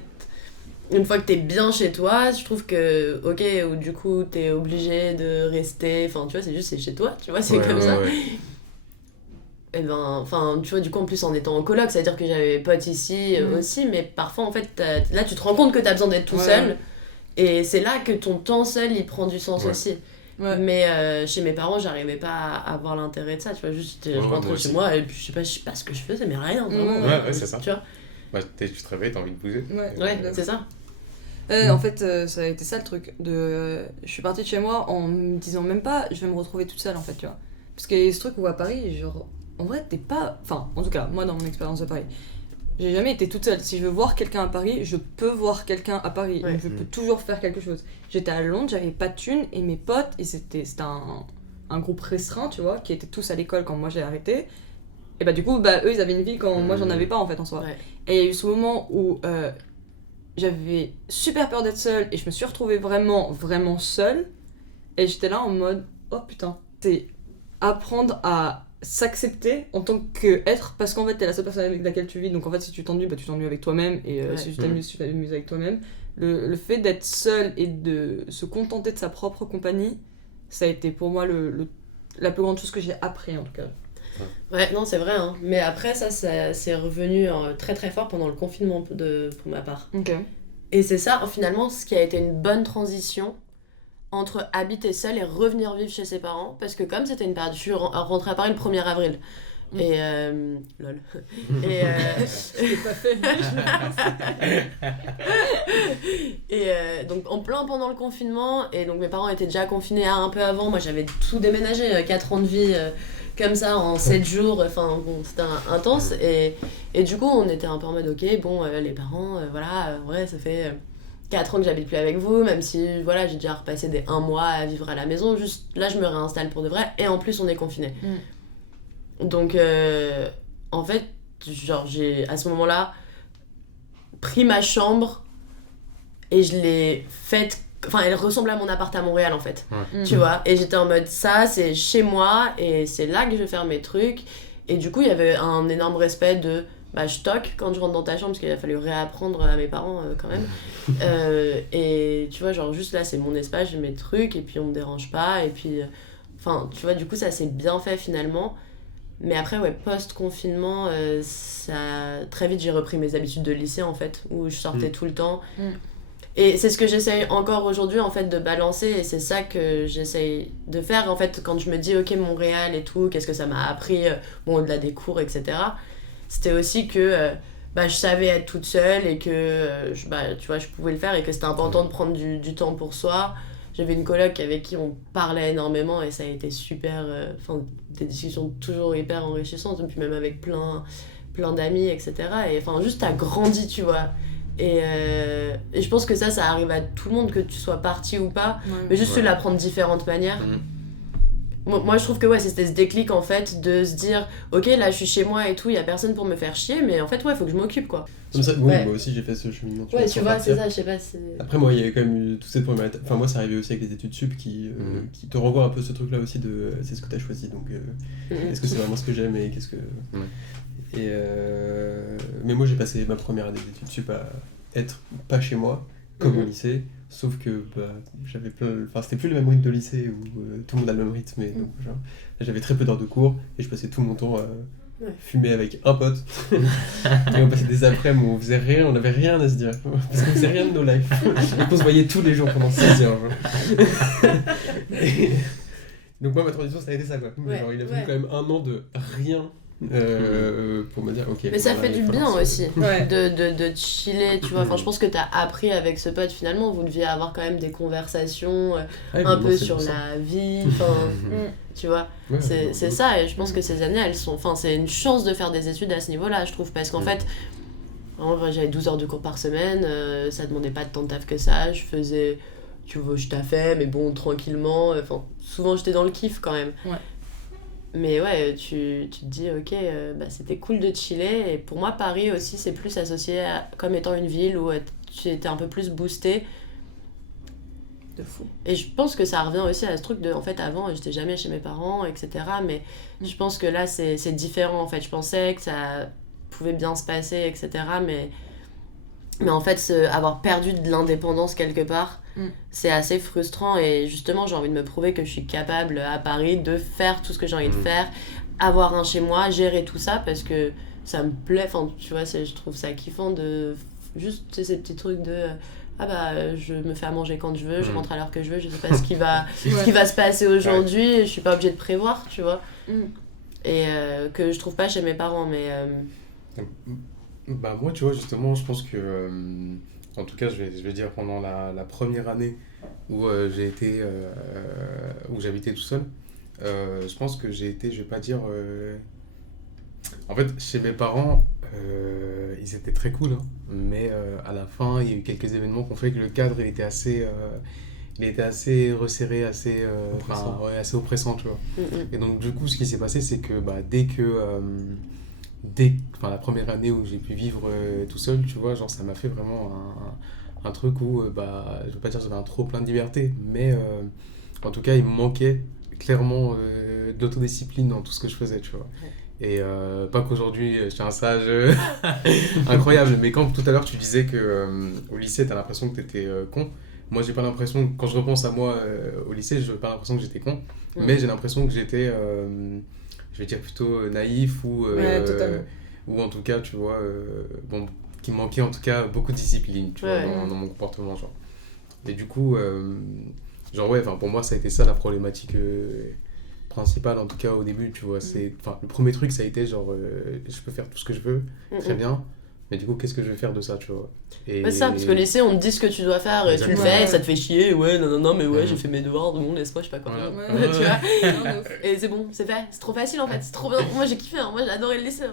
une fois que t'es bien chez toi, je trouve que ou du coup t'es obligé de rester, tu vois, c'est chez toi, tu vois, c'est comme ça. Et tu vois, du coup en plus en étant en coloc, c'est à dire que j'avais mes potes ici aussi, mais parfois en fait là tu te rends compte que t'as besoin d'être tout seul, et c'est là que ton temps seul il prend du sens aussi. Mais chez mes parents j'arrivais pas à avoir l'intérêt de ça, tu vois, juste je rentrais chez moi et puis je sais pas ce que je faisais, mais rien vraiment. C'est ça, tu vois. Tu te réveilles, t'as envie de bouger. C'est ça. En fait, ça a été ça le truc. Je suis partie de chez moi en me disant même pas je vais me retrouver toute seule en fait, tu vois. Parce qu'il y a ce truc où à Paris, genre, en vrai, t'es pas. Enfin, en tout cas, moi dans mon expérience de Paris, j'ai jamais été toute seule. Si je veux voir quelqu'un à Paris, je peux voir quelqu'un à Paris. Donc je peux toujours faire quelque chose. J'étais à Londres, j'avais pas de thunes, et mes potes, et c'était un groupe restreint, tu vois, qui étaient tous à l'école quand moi j'ai arrêté. Et bah, du coup, eux ils avaient une vie quand moi j'en avais pas en fait en soi. Et il y a eu ce moment où. J'avais super peur d'être seule et je me suis retrouvée vraiment, vraiment seule. Et j'étais là en mode, oh putain, c'est apprendre à s'accepter en tant qu'être, parce qu'en fait t'es la seule personne avec laquelle tu vis, donc en fait si tu t'ennuies, tu t'ennuies avec toi-même, et si tu t'amuses avec toi-même. Le fait d'être seule et de se contenter de sa propre compagnie, ça a été pour moi la plus grande chose que j'ai appris en tout cas. Non, c'est vrai, hein. Mais après ça c'est revenu très très fort pendant le confinement pour ma part. Et c'est ça finalement ce qui a été une bonne transition entre habiter seule et revenir vivre chez ses parents, parce que comme c'était une période, je suis rentrée à Paris le 1er avril. Et lol. Et je l'ai pas fait. Et donc en plein pendant le confinement, et donc mes parents étaient déjà confinés un peu avant, moi j'avais tout déménagé, 4 ans de vie comme ça en 7 jours, c'était intense, et du coup on était un peu en mode les parents, ça fait 4 ans que j'habite plus avec vous, même si j'ai déjà repassé des 1 mois à vivre à la maison, juste là je me réinstalle pour de vrai, et en plus on est confinés. Donc en fait j'ai à ce moment-là pris ma chambre et je l'ai faite, elle ressemble à mon appart à Montréal en fait, tu vois, et j'étais en mode ça c'est chez moi et c'est là que je vais faire mes trucs, et du coup il y avait un énorme respect de je toque quand je rentre dans ta chambre, parce qu'il a fallu réapprendre à mes parents quand même, et tu vois juste là c'est mon espace, j'ai mes trucs et puis on me dérange pas, et puis tu vois du coup ça s'est bien fait finalement. Mais après post-confinement, très vite j'ai repris mes habitudes de lycée en fait, où je sortais tout le temps. Et c'est ce que j'essaye encore aujourd'hui en fait de balancer, et c'est ça que j'essaye de faire en fait quand je me dis Montréal et tout, qu'est-ce que ça m'a appris, au-delà des cours etc. C'était aussi que je savais être toute seule, et que tu vois je pouvais le faire, et que c'était important de prendre du temps pour soi. J'avais une coloc avec qui on parlait énormément, et ça a été super, des discussions toujours hyper enrichissantes, et puis même avec plein d'amis etc. Et juste t'as grandi, tu vois. Et je pense que ça arrive à tout le monde, que tu sois parti ou pas, mais juste tu l'apprends de différentes manières. Moi, je trouve que ouais, c'était ce déclic en fait de se dire ok, là je suis chez moi et tout, il y a personne pour me faire chier, mais en fait, ouais, faut que je m'occupe quoi. Comme ça, oui, Ouais. moi aussi j'ai fait ce cheminement. Ouais, tu sans vois, partir. c'est ça, je sais pas. Après, moi, il y avait quand même eu toute cette première étape. Enfin, moi, c'est arrivé aussi avec les études sup qui te renvoient un peu ce truc-là aussi de c'est ce que tu as choisi. Donc, est-ce que c'est vraiment ce que j'aime et qu'est-ce que. Et mais moi, j'ai passé ma première année d'études sup à être pas chez moi, comme au lycée. Sauf que j'avais enfin, c'était plus le même rythme de lycée où tout le monde a le même rythme. Et donc, genre, j'avais très peu d'heures de cours et je passais tout mon temps à fumer avec un pote. Et on passait des après-midi où on faisait rien, on avait rien à se dire. Parce qu'on faisait rien de nos lives. Et qu'on se voyait tous les jours pendant 6 heures. Et donc, moi, ma transition, ça a été ça quoi. Ouais, Genre, il a fallu quand même 1 an de rien. Pour me dire ok. Mais ça fait du bien aussi Ouais. de chiller, tu vois. Enfin, je pense que t'as appris avec ce pote finalement. Vous deviez avoir quand même des conversations un peu sur la vie. Enfin, tu vois. Ouais, C'est ça, et je pense que ces années, elles sont. Enfin, c'est une chance de faire des études à ce niveau-là, je trouve. Parce qu'en fait, en vrai, j'avais 12 heures de cours par semaine. Ça demandait pas de tant de taf que ça. Je faisais. Tu vois, je taffais, mais bon, tranquillement. Enfin, souvent, j'étais dans le kiff quand même. Ouais. Mais ouais, tu te dis, ok, c'était cool de chiller. Et pour moi, Paris aussi, c'est plus associé comme étant une ville où tu étais un peu plus boosté. De fou. Et je pense que ça revient aussi à ce truc de, en fait, avant, j'étais jamais chez mes parents, etc. Mais je pense que là, c'est différent, en fait. Je pensais que ça pouvait bien se passer, etc. Mais en fait, avoir perdu de l'indépendance quelque part, c'est assez frustrant. Et justement, j'ai envie de me prouver que je suis capable à Paris de faire tout ce que j'ai envie de faire, avoir un chez moi, gérer tout ça, parce que ça me plaît. Enfin, tu vois, je trouve ça kiffant de juste ces petits trucs de je me fais à manger quand je veux, je rentre à l'heure que je veux, je sais pas ce qui va se passer aujourd'hui, je suis pas obligée de prévoir, tu vois. Et que je trouve pas chez mes parents, mais Bah moi tu vois justement je pense que en tout cas je vais dire pendant la première année où j'ai été où j'habitais tout seul, je pense que j'ai été, je vais pas dire en fait chez mes parents ils étaient très cool hein, mais à la fin il y a eu quelques événements qui ont fait que le cadre il était assez resserré, assez Oppressant. assez oppressant tu vois. Et donc du coup ce qui s'est passé c'est que enfin la première année où j'ai pu vivre tout seul, tu vois, genre ça m'a fait vraiment un truc où, je veux pas dire que j'avais un trop plein de liberté, mais en tout cas il me manquait clairement d'autodiscipline dans tout ce que je faisais, tu vois. Et pas qu'aujourd'hui je suis un sage incroyable, mais quand tout à l'heure tu disais que au lycée t'as l'impression que t'étais con, moi j'ai pas l'impression, quand je repense à moi au lycée, j'ai pas l'impression que j'étais con, mais j'ai l'impression que j'étais je vais dire plutôt naïf ou en tout cas tu vois qui me manquait en tout cas beaucoup de discipline tu vois dans mon comportement genre. Et du coup genre ouais enfin pour moi ça a été ça la problématique principale en tout cas au début tu vois. C'est enfin le premier truc ça a été genre je peux faire tout ce que je veux très bien, mais du coup qu'est-ce que je vais faire de ça tu vois. Et ça, parce qu'au lycée on te dit ce que tu dois faire et tu le fais et ça te fait chier, non mais ouais j'ai fait mes devoirs, bon laisse-moi je sais pas quoi tu vois. Et c'est bon, c'est fait, c'est trop facile en fait, c'est trop bien. Moi j'ai kiffé, moi j'ai adoré le lycée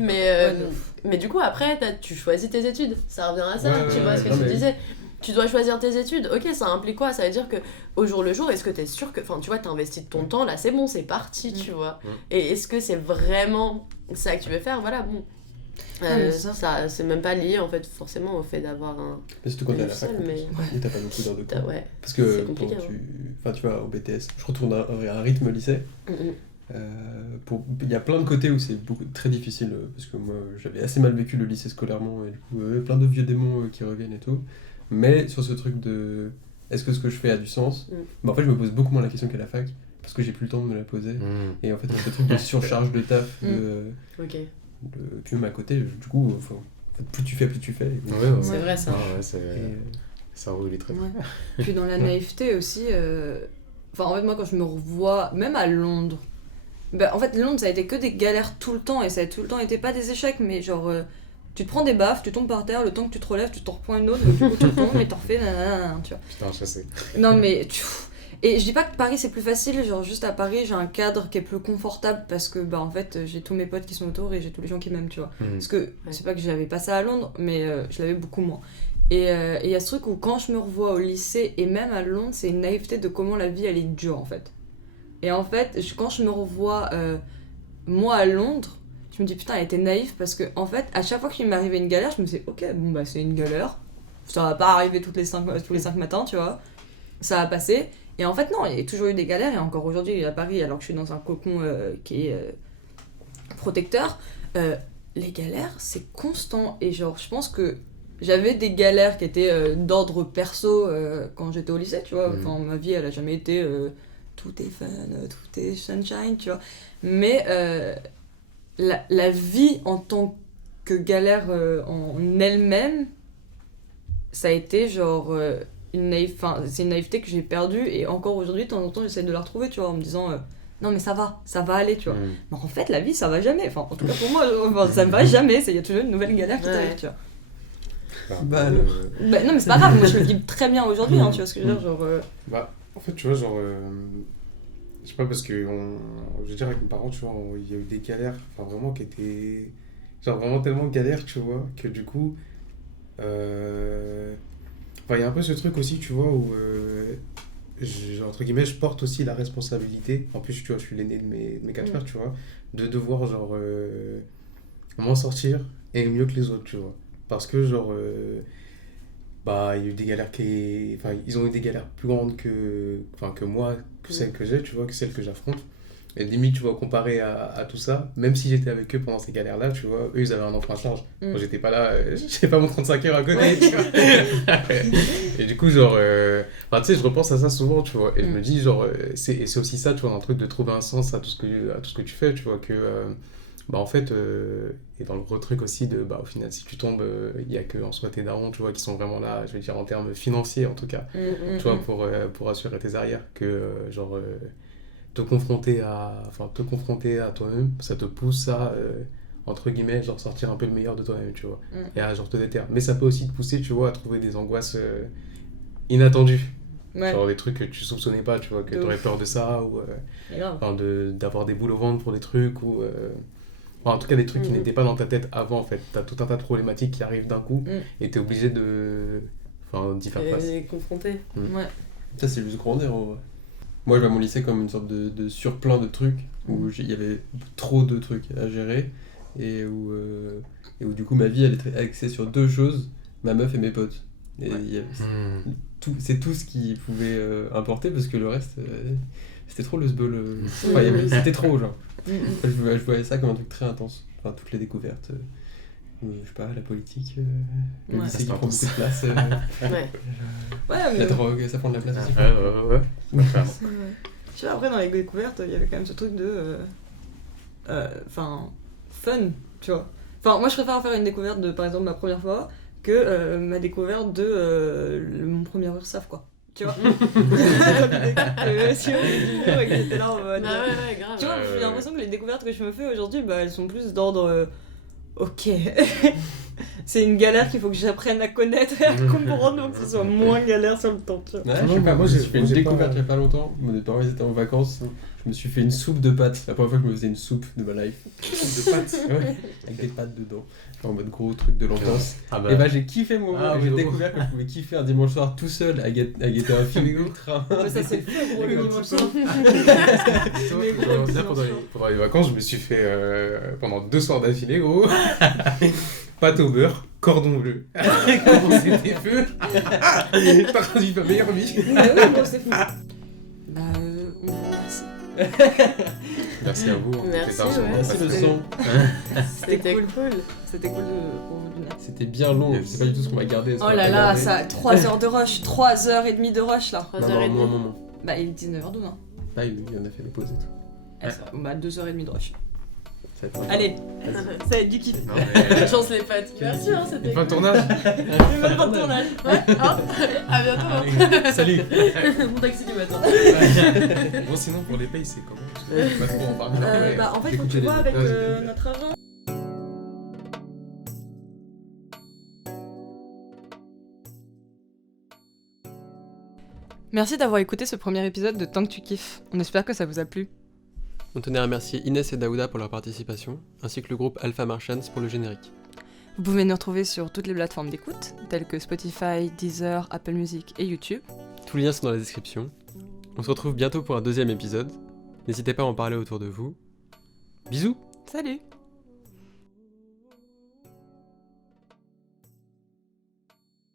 mais du coup après tu choisis tes études, ça revient à ça, tu vois ce que tu disais. Tu dois choisir tes études, ok, ça implique quoi? Ça veut dire que au jour le jour, est-ce que t'es sûr que, enfin tu vois, t'as investi de ton temps, là c'est bon, c'est parti, tu vois. Et est-ce que c'est vraiment ça que tu veux faire? Voilà, bon. Ça c'est même pas lié en fait forcément au fait d'avoir un. Mais surtout quand t'es à la fac, où t'as pas beaucoup d'heures de cours. Parce que c'est compliqué, tu vois, au BTS, je retourne à un rythme lycée. Il y a plein de côtés où c'est très difficile parce que moi j'avais assez mal vécu le lycée scolairement et du coup plein de vieux démons qui reviennent et tout. Mais sur ce truc de est-ce que ce que je fais a du sens, en fait je me pose beaucoup moins la question qu'à la fac parce que j'ai plus le temps de me la poser. Et en fait ce truc de surcharge de taf puis même à côté du coup plus tu fais c'est vrai ça. Ça roule très bien. Puis dans la naïveté aussi en fait moi quand je me revois même à Londres, en fait Londres ça a été que des galères tout le temps et ça a tout le temps été pas des échecs mais genre tu te prends des baffes, tu tombes par terre, le temps que tu te relèves, tu t'en reprends une autre, donc du coup tu tombes et t'en refais nanana, tu vois. Putain, chassé. Non mais et je dis pas que Paris c'est plus facile, genre juste à Paris j'ai un cadre qui est plus confortable parce que en fait j'ai tous mes potes qui sont autour et j'ai tous les gens qui m'aiment, tu vois. Parce que c'est pas que j'avais pas ça à Londres, mais je l'avais beaucoup moins. Et il y a ce truc où quand je me revois au lycée et même à Londres, c'est une naïveté de comment la vie elle est dure en fait. Et en fait, quand je me revois, moi à Londres, je me dis putain, elle était naïve parce que, en fait, à chaque fois qu'il m'arrivait une galère, je me disais ok, bon bah c'est une galère, ça va pas arriver tous les 5 matins, tu vois, ça va passer. Et en fait, non, il y a toujours eu des galères, et encore aujourd'hui à Paris, alors que je suis dans un cocon qui est protecteur, les galères, c'est constant. Et genre, je pense que j'avais des galères qui étaient d'ordre perso quand j'étais au lycée, tu vois. Enfin, ma vie, elle a jamais été tout est fun, tout est sunshine, tu vois. Mais la vie en tant que galère en elle-même, ça a été genre c'est une naïveté que j'ai perdue, et encore aujourd'hui, de temps en temps, j'essaie de la retrouver, tu vois, en me disant non mais ça va aller, tu vois. Mais en fait, la vie, ça va jamais. Enfin, en tout cas pour moi, ça ne va jamais. Il y a toujours une nouvelle galère qui t'arrive, tu vois. Bah, non mais c'est pas grave, moi je le vis très bien aujourd'hui, tu vois ce que je veux dire, genre... En fait, tu vois, genre... je sais pas, parce que, je veux dire, avec mes parents, tu vois, il y a eu des galères, enfin vraiment qui étaient... Genre vraiment tellement galères, tu vois, que du coup... Enfin, il y a un peu ce truc aussi, tu vois, où... entre guillemets, je porte aussi la responsabilité. En plus, tu vois, je suis l'aîné de mes 4 frères, tu vois, de devoir, genre, m'en sortir et mieux que les autres, tu vois. Parce que, genre, bah, il y a eu des galères enfin, ils ont eu des galères plus grandes que moi, que celles que j'ai, tu vois, que celles que j'affronte. Et limite, tu vois, comparé à tout ça, même si j'étais avec eux pendant ces galères-là, tu vois, eux, ils avaient un enfant à charge. Moi, j'étais pas là, j'ai pas mon 35 heures à côté, tu vois. Et du coup, genre, enfin, tu sais, je repense à ça souvent, tu vois, et je me dis, genre, c'est aussi ça, tu vois, un truc de trouver un sens à tout ce que tu fais, tu vois, que, bah, en fait, et dans le gros truc aussi de, bah, au final, si tu tombes, il y a que, en soi, tes darons, tu vois, qui sont vraiment là, je veux dire, en termes financiers, en tout cas, tu vois, pour assurer tes arrières, que, genre... te confronter à toi-même, ça te pousse à, entre guillemets, genre sortir un peu le meilleur de toi-même, tu vois, et à genre te déterre. Mais ça peut aussi te pousser, tu vois, à trouver des angoisses inattendues, genre des trucs que tu soupçonnais pas, tu vois, que t'aurais peur de ça, ou enfin, d'avoir des boules au ventre pour des trucs, ou enfin, en tout cas des trucs qui n'étaient pas dans ta tête avant, en fait. T'as tout un tas de problématiques qui arrivent d'un coup, et t'es obligé d'y faire face. Et confronter. Ouais. Ça, c'est juste grandir, en vrai. Moi, je vois mon lycée comme une sorte de surplein de trucs, où il y avait trop de trucs à gérer, et où du coup, ma vie, elle était axée sur 2 choses, ma meuf et mes potes. Et c'est tout ce qui pouvait importer, parce que le reste, c'était trop le sbeul. C'était trop, genre. Je voyais ça comme un truc très intense. Enfin, toutes les découvertes. Je sais pas, la politique, le lycée qui prend beaucoup de place. La drogue, ça prend de la place aussi. Tu vois, après, dans les découvertes, il y avait quand même ce truc de... Enfin, fun, tu vois. Enfin, moi, je préfère faire une découverte de, par exemple, ma première fois, que ma découverte de mon premier URSAF, quoi. Tu vois. J'étais là en mode... grave. Tu vois, j'ai l'impression que les découvertes que je me fais aujourd'hui, bah, elles sont plus d'ordre... ok, c'est une galère qu'il faut que j'apprenne à connaître et à comprendre pour que ce soit moins galère sur le temps. Tu vois. Ouais, je sais pas, moi j'ai fait une découverte il y a pas longtemps. Mes parents ils étaient en vacances. Je me suis fait une soupe de pâtes. La première fois que je me faisais une soupe de ma life. Une soupe de pâtes. Ouais, avec des pâtes dedans. En mode gros truc de l'enfance. Et bah j'ai kiffé mon moment. J'ai découvert que je pouvais kiffer un dimanche soir tout seul à guetter un film ultra. Ça c'est le feu gros, le dimanche soir. Pendant les vacances, je me suis fait pendant 2 soirs d'affilée, gros. Pâte au beurre, cordon bleu. Comment c'était feu. Par contre, il fait meilleure vie. Bah oui, bon, c'est fou. Bah, on vous remercie. Merci à vous. Merci, Merci le son. C'était cool. C'était cool pour vous donner. C'était bien long, je sais pas du tout ce qu'on va garder. Oh là là, ça 3 heures de rush, 3h30 de rush là. 3h30. Non. Bah il est 19h12 hein. Bah oui, on a fait des pauses et tout. Bah 2h30 de rush. Ça va être Allez, ça va être du kiff. Chance les potes. Merci, c'était Fin de tournage. Même pas de tournage. Ouais, à bientôt. Salut. Mon taxi du matin. Bon, sinon, pour les payes, c'est comment? Parce que pas trop en parler. Bah en fait, faut que tu vois avec notre agent. Merci d'avoir écouté ce premier épisode de Tant que tu kiffes. On espère que ça vous a plu. On tenait à remercier Inès et Daouda pour leur participation, ainsi que le groupe Alpha Martians pour le générique. Vous pouvez nous retrouver sur toutes les plateformes d'écoute, telles que Spotify, Deezer, Apple Music et YouTube. Tous les liens sont dans la description. On se retrouve bientôt pour un 2e épisode. N'hésitez pas à en parler autour de vous. Bisous! Salut!